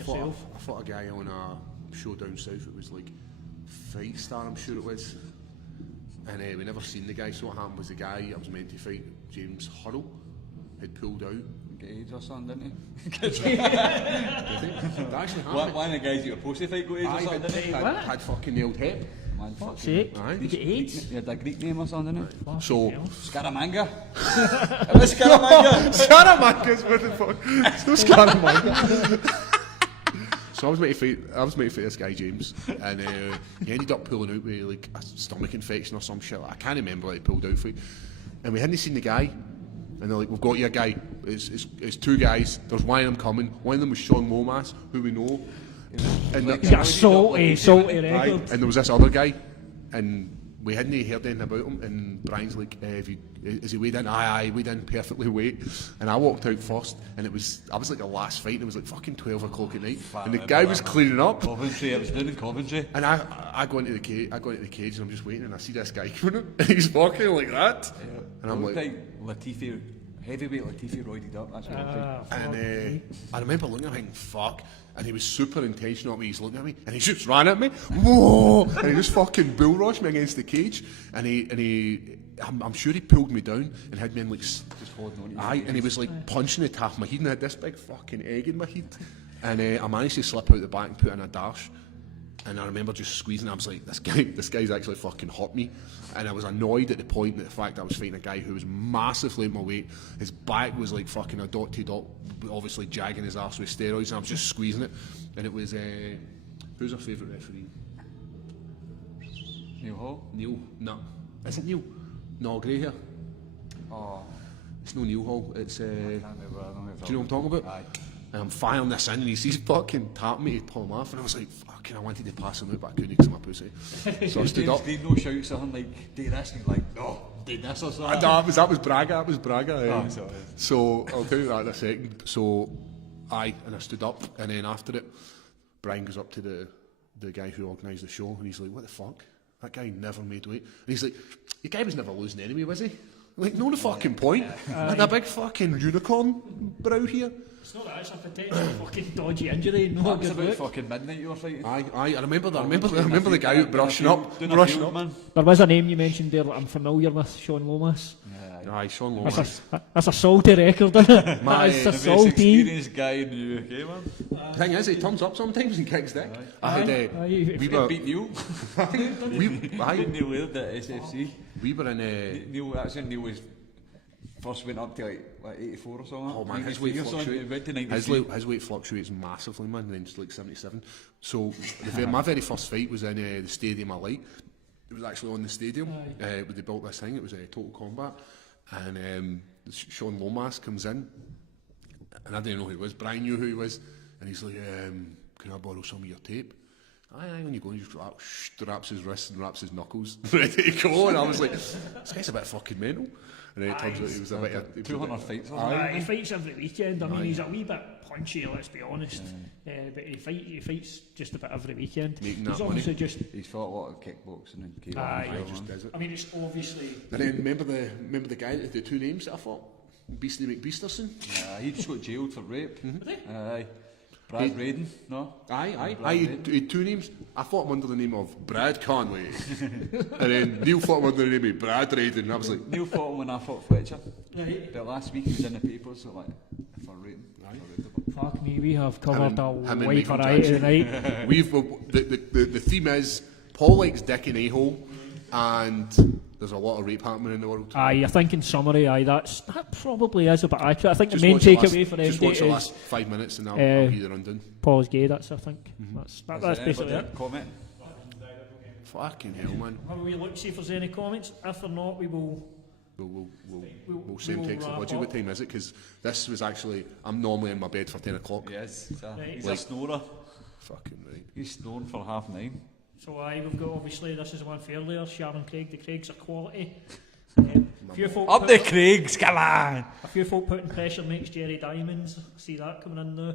I fought a guy on a show down south. It was like Fight Star, I'm sure it was. And we never seen the guy. So what happened was the guy I was meant to fight, James Hurrell, had pulled out. Get AIDS or something, didn't he? Did he? That actually happened. One of the guys you were supposed to fight got AIDS or something, didn't he? Had fucking nailed hip. Man, Fuck's fucking- sake. Aye. You get AIDS? He had a Greek name or something, didn't he? So Scaramanga. It was Scaramanga. Scaramanga's what the fuck? So Scaramanga. So I was meant to fight this guy James, and he ended up pulling out with like a stomach infection or some shit. I can't remember what he pulled out for. And we hadn't seen the guy, and they're like, "We've got you a guy. It's two guys. There's one of them coming. One of them was Sean Lomas, who we know, and He's got a salty record. and there was this other guy, and we hadn't heard anything about him. And Brian's like, is he weighed in? Aye, weighed in perfectly weight. And I walked out first, and I was like the last fight, and it was like fucking 12 o'clock at night, and the guy was cleaning up. Coventry, it was down in Coventry. And I go into the cage, and I'm just waiting, and I see this guy coming up, and he's walking like that, and I'm like, Latifi, heavyweight Latifi roided up. That's what I'm saying. and I remember looking at him thinking, fuck. And he was super intentional at me. He's looking at me, and he just ran at me. Whoa! And he just fucking bull rushed me against the cage. I'm sure he pulled me down and had me in like just holding on to aye. And he was like punching the top of my head, and I had this big fucking egg in my head. And I managed to slip out the back and put in a dash. And I remember just squeezing. I was like, this guy's actually fucking hot me. And I was annoyed at the point that the fact that I was fighting a guy who was massively at my weight. His back was like fucking a dot to dot, obviously jagging his arse with steroids, and I was just squeezing it. And it was who's our favourite referee? Neil Hall? Neil? No, is it Neil? No, grey hair. Oh, It's no Neil Hall. It's I can't remember. I don't know do you know what I'm talking about? Aye. And I'm firing this in, and he's fucking tapping me to pull him off, and I was like, fucking, I wanted to pass him out, but I couldn't because of my pussy. So I stood up. Did no shouts or something like, do this, and he's like, no, do this or something. That was Braga. Oh, sorry. So I'll tell you that in a second. So and I stood up, and then after it, Brian goes up to the guy who organised the show, and he's like, what the fuck? That guy never made weight. And he's like, your guy was never losing anyway, was he? Like, no the fucking point. Like a big fucking unicorn brow here. It's not that, it's a potential fucking dodgy injury. No That was good about look. fucking midnight you were fighting. Aye, I remember the guy out brushing up. Man. There was a name you mentioned there that I'm familiar with, Sean Lomas. Aye, Sean Lomas. That's a salty record, isn't it? My, That is a The most salty. experienced guy in the UK, man. The thing is, he turns up sometimes and kicks dick. Aye. We were, Beat Neil. aye, Neil Laird at SFC. we were in Neil was first went up to like what, 84 or something. Oh man, his 93 weight or something. He fluctuates. went to 93. His weight fluctuates massively, man. And then it's like 77. So my very first fight was in the Stadium of Light. It was actually on the stadium where they built this thing. It was Total Combat, and Sean Lomas comes in, and I didn't know who he was. Brian knew who he was, and he's like, "Can I borrow some of your tape?" Aye, when you go, and he just straps his wrists and wraps his knuckles, ready to go. And I was like, "This guy's a bit fucking mental." And then it turns out he was a bit 200 fights. He fights every weekend. I mean, he's a wee bit punchy, let's be honest. But he fights just about every weekend. Making He's that obviously money. just. He's fought a lot of kickboxing and kickboxing. Aye. He just does it. I mean, it's obviously. And then remember the guy that had the two names that I fought, Beastie McBeasterson. He just got jailed for rape. Did he? Aye. Brad Braden, no? Aye. Brad He had two names. I fought him under the name of Brad Conway, and then Neil fought him under the name of Brad Raiden. And I was like, Neil fought him when I fought Fletcher. Right. But last week he was in the papers, so like, for rating. Fuck me, we have covered Him a and wide Michael variety Jackson. tonight. the theme is Paul likes dick and a-hole, and there's a lot of rape happening in the world. Aye, I think in summary, that probably is a bit accurate. I think Just the main watch the takeaway last- for them just watch the is last 5 minutes and I'll be the rundown. Paul's gay. That's I think that's Is basically anybody it. comment? Fucking hell, man. Have we look see if there's any comments? If or not, we will. We'll send will text the wrap budget. What up. time is it? Because this was actually, I'm normally in my bed for 10 o'clock. Yes. Right. He's Like- a snorer. Fucking right. He's snoring for 9:30. So we've got obviously this is the one for earlier. Sharon Craig. The Craigs are quality. A few folk Up the Craigs, come on! A few folk putting pressure makes Jerry Diamonds. See that coming in now.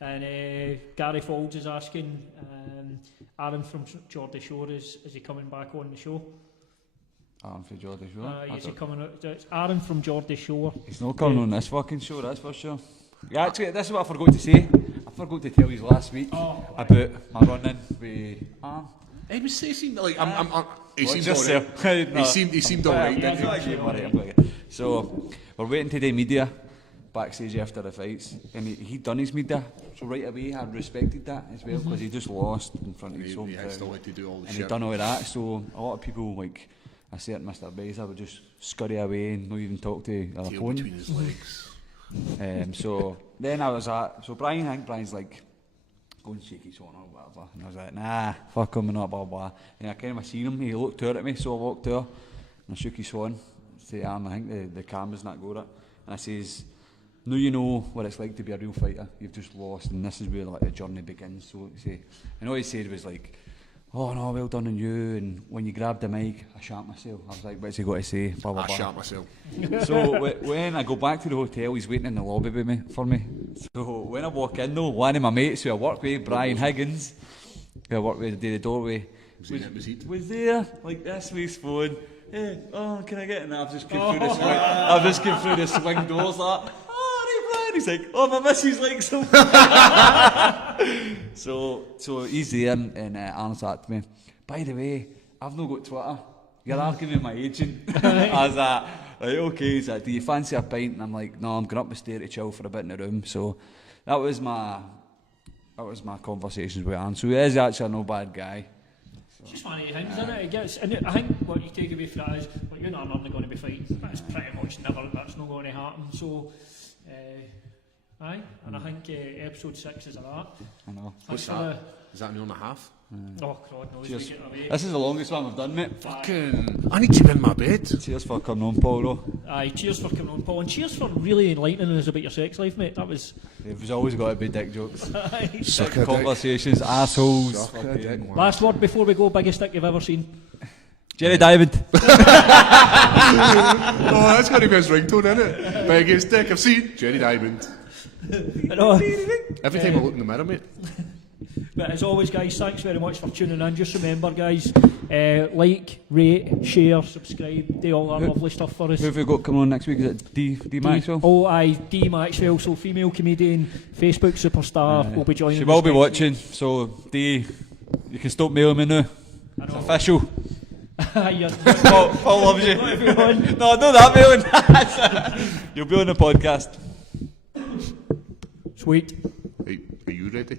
And Gary Folds is asking, Aaron from Geordie Shore, is he coming back on the show? Aaron for Geordie Shore. Is he coming out? It's Aaron from Geordie Shore. He's not coming on this fucking show, that's for sure. Yeah, actually, this is what I forgot to say. I forgot to tell you last week about my running with Arm. He was saying like he Watch seemed yourself. alright. No. He seemed alright, Yeah, didn't he? I'm alright. So we're waiting to do media backstage after the fights, and he done his media. So right away, I respected that as well because he just lost in front of his He hometown, still had to do all the and shit. he done all of that. So a lot of people like a certain Mr. Beza would just scurry away and not even talk to their Tail opponent. between his legs. So then I was so I think Brian's like, go and shake his on or whatever, and I was like, nah, fuck him and not blah blah. And I kind of seen him, he looked out at me, so I walked out and I shook his on, say, I think the camera's not got it, and I says, now you know what it's like to be a real fighter, you've just lost, and this is where like the journey begins. So he say, and all he said was like, oh no, well done on you, and when you grabbed the mic, I shat myself. I was like, what's he got to say? Blah, blah, I blah. shat myself. So when I go back to the hotel, he's waiting in the lobby with me, for me. So when I walk in though, one of my mates who I work with, Brian Higgins, who I work with the doorway, was there, like this with his phone. Hey, oh, can I get in? I've just come through the swing. I've just come through the swing doors like, oh, right, Brian. He's like, oh, my missus likes him. So he's there, and Arnold's at me. By the way, I've not got Twitter. You're arguing with my agent. I was like, okay. He's like, do you fancy a pint? And I'm like, no, I'm going up the stair to chill for a bit in the room. So that was my conversations with Arnold. So he is actually no bad guy. It's just one of the things, isn't it? It gets, and I think what you take away from that is, well, you and I are not going to be fighting. That's pretty much never, that's not going to happen. So, aye, and I think episode 6 is a that. I know. What's that? Is that an hour and a half? Oh, God knows, we get away. This is the longest one we've done, mate. Fucking, I need to be in my bed. Cheers for coming on, Paul, though. Aye, cheers for coming on, Paul, and cheers for really enlightening us about your sex life, mate. That was... There's always got to be dick jokes. Aye. Suck a dick. Conversations, assholes. Suck a dick, man. Last word before we go, biggest dick you've ever seen. Jerry Diamond. Oh, that's got to be his ringtone, isn't it? Biggest dick I've seen, Jerry Diamond. I know. Every time I look in the mirror, mate. But as always, guys, thanks very much for tuning in. Just remember, guys, like, rate, share, subscribe, do all that lovely stuff for us. Who have we got coming on next week? Is it D Maxwell? Oh, aye, D Maxwell, so female comedian, Facebook superstar, will be joining She us will be next watching, so D, you can stop mailing me now. It's official. week. You're- Paul loves you. Not everyone. No, not that mailing. You'll be on the podcast. Sweet. Are you ready?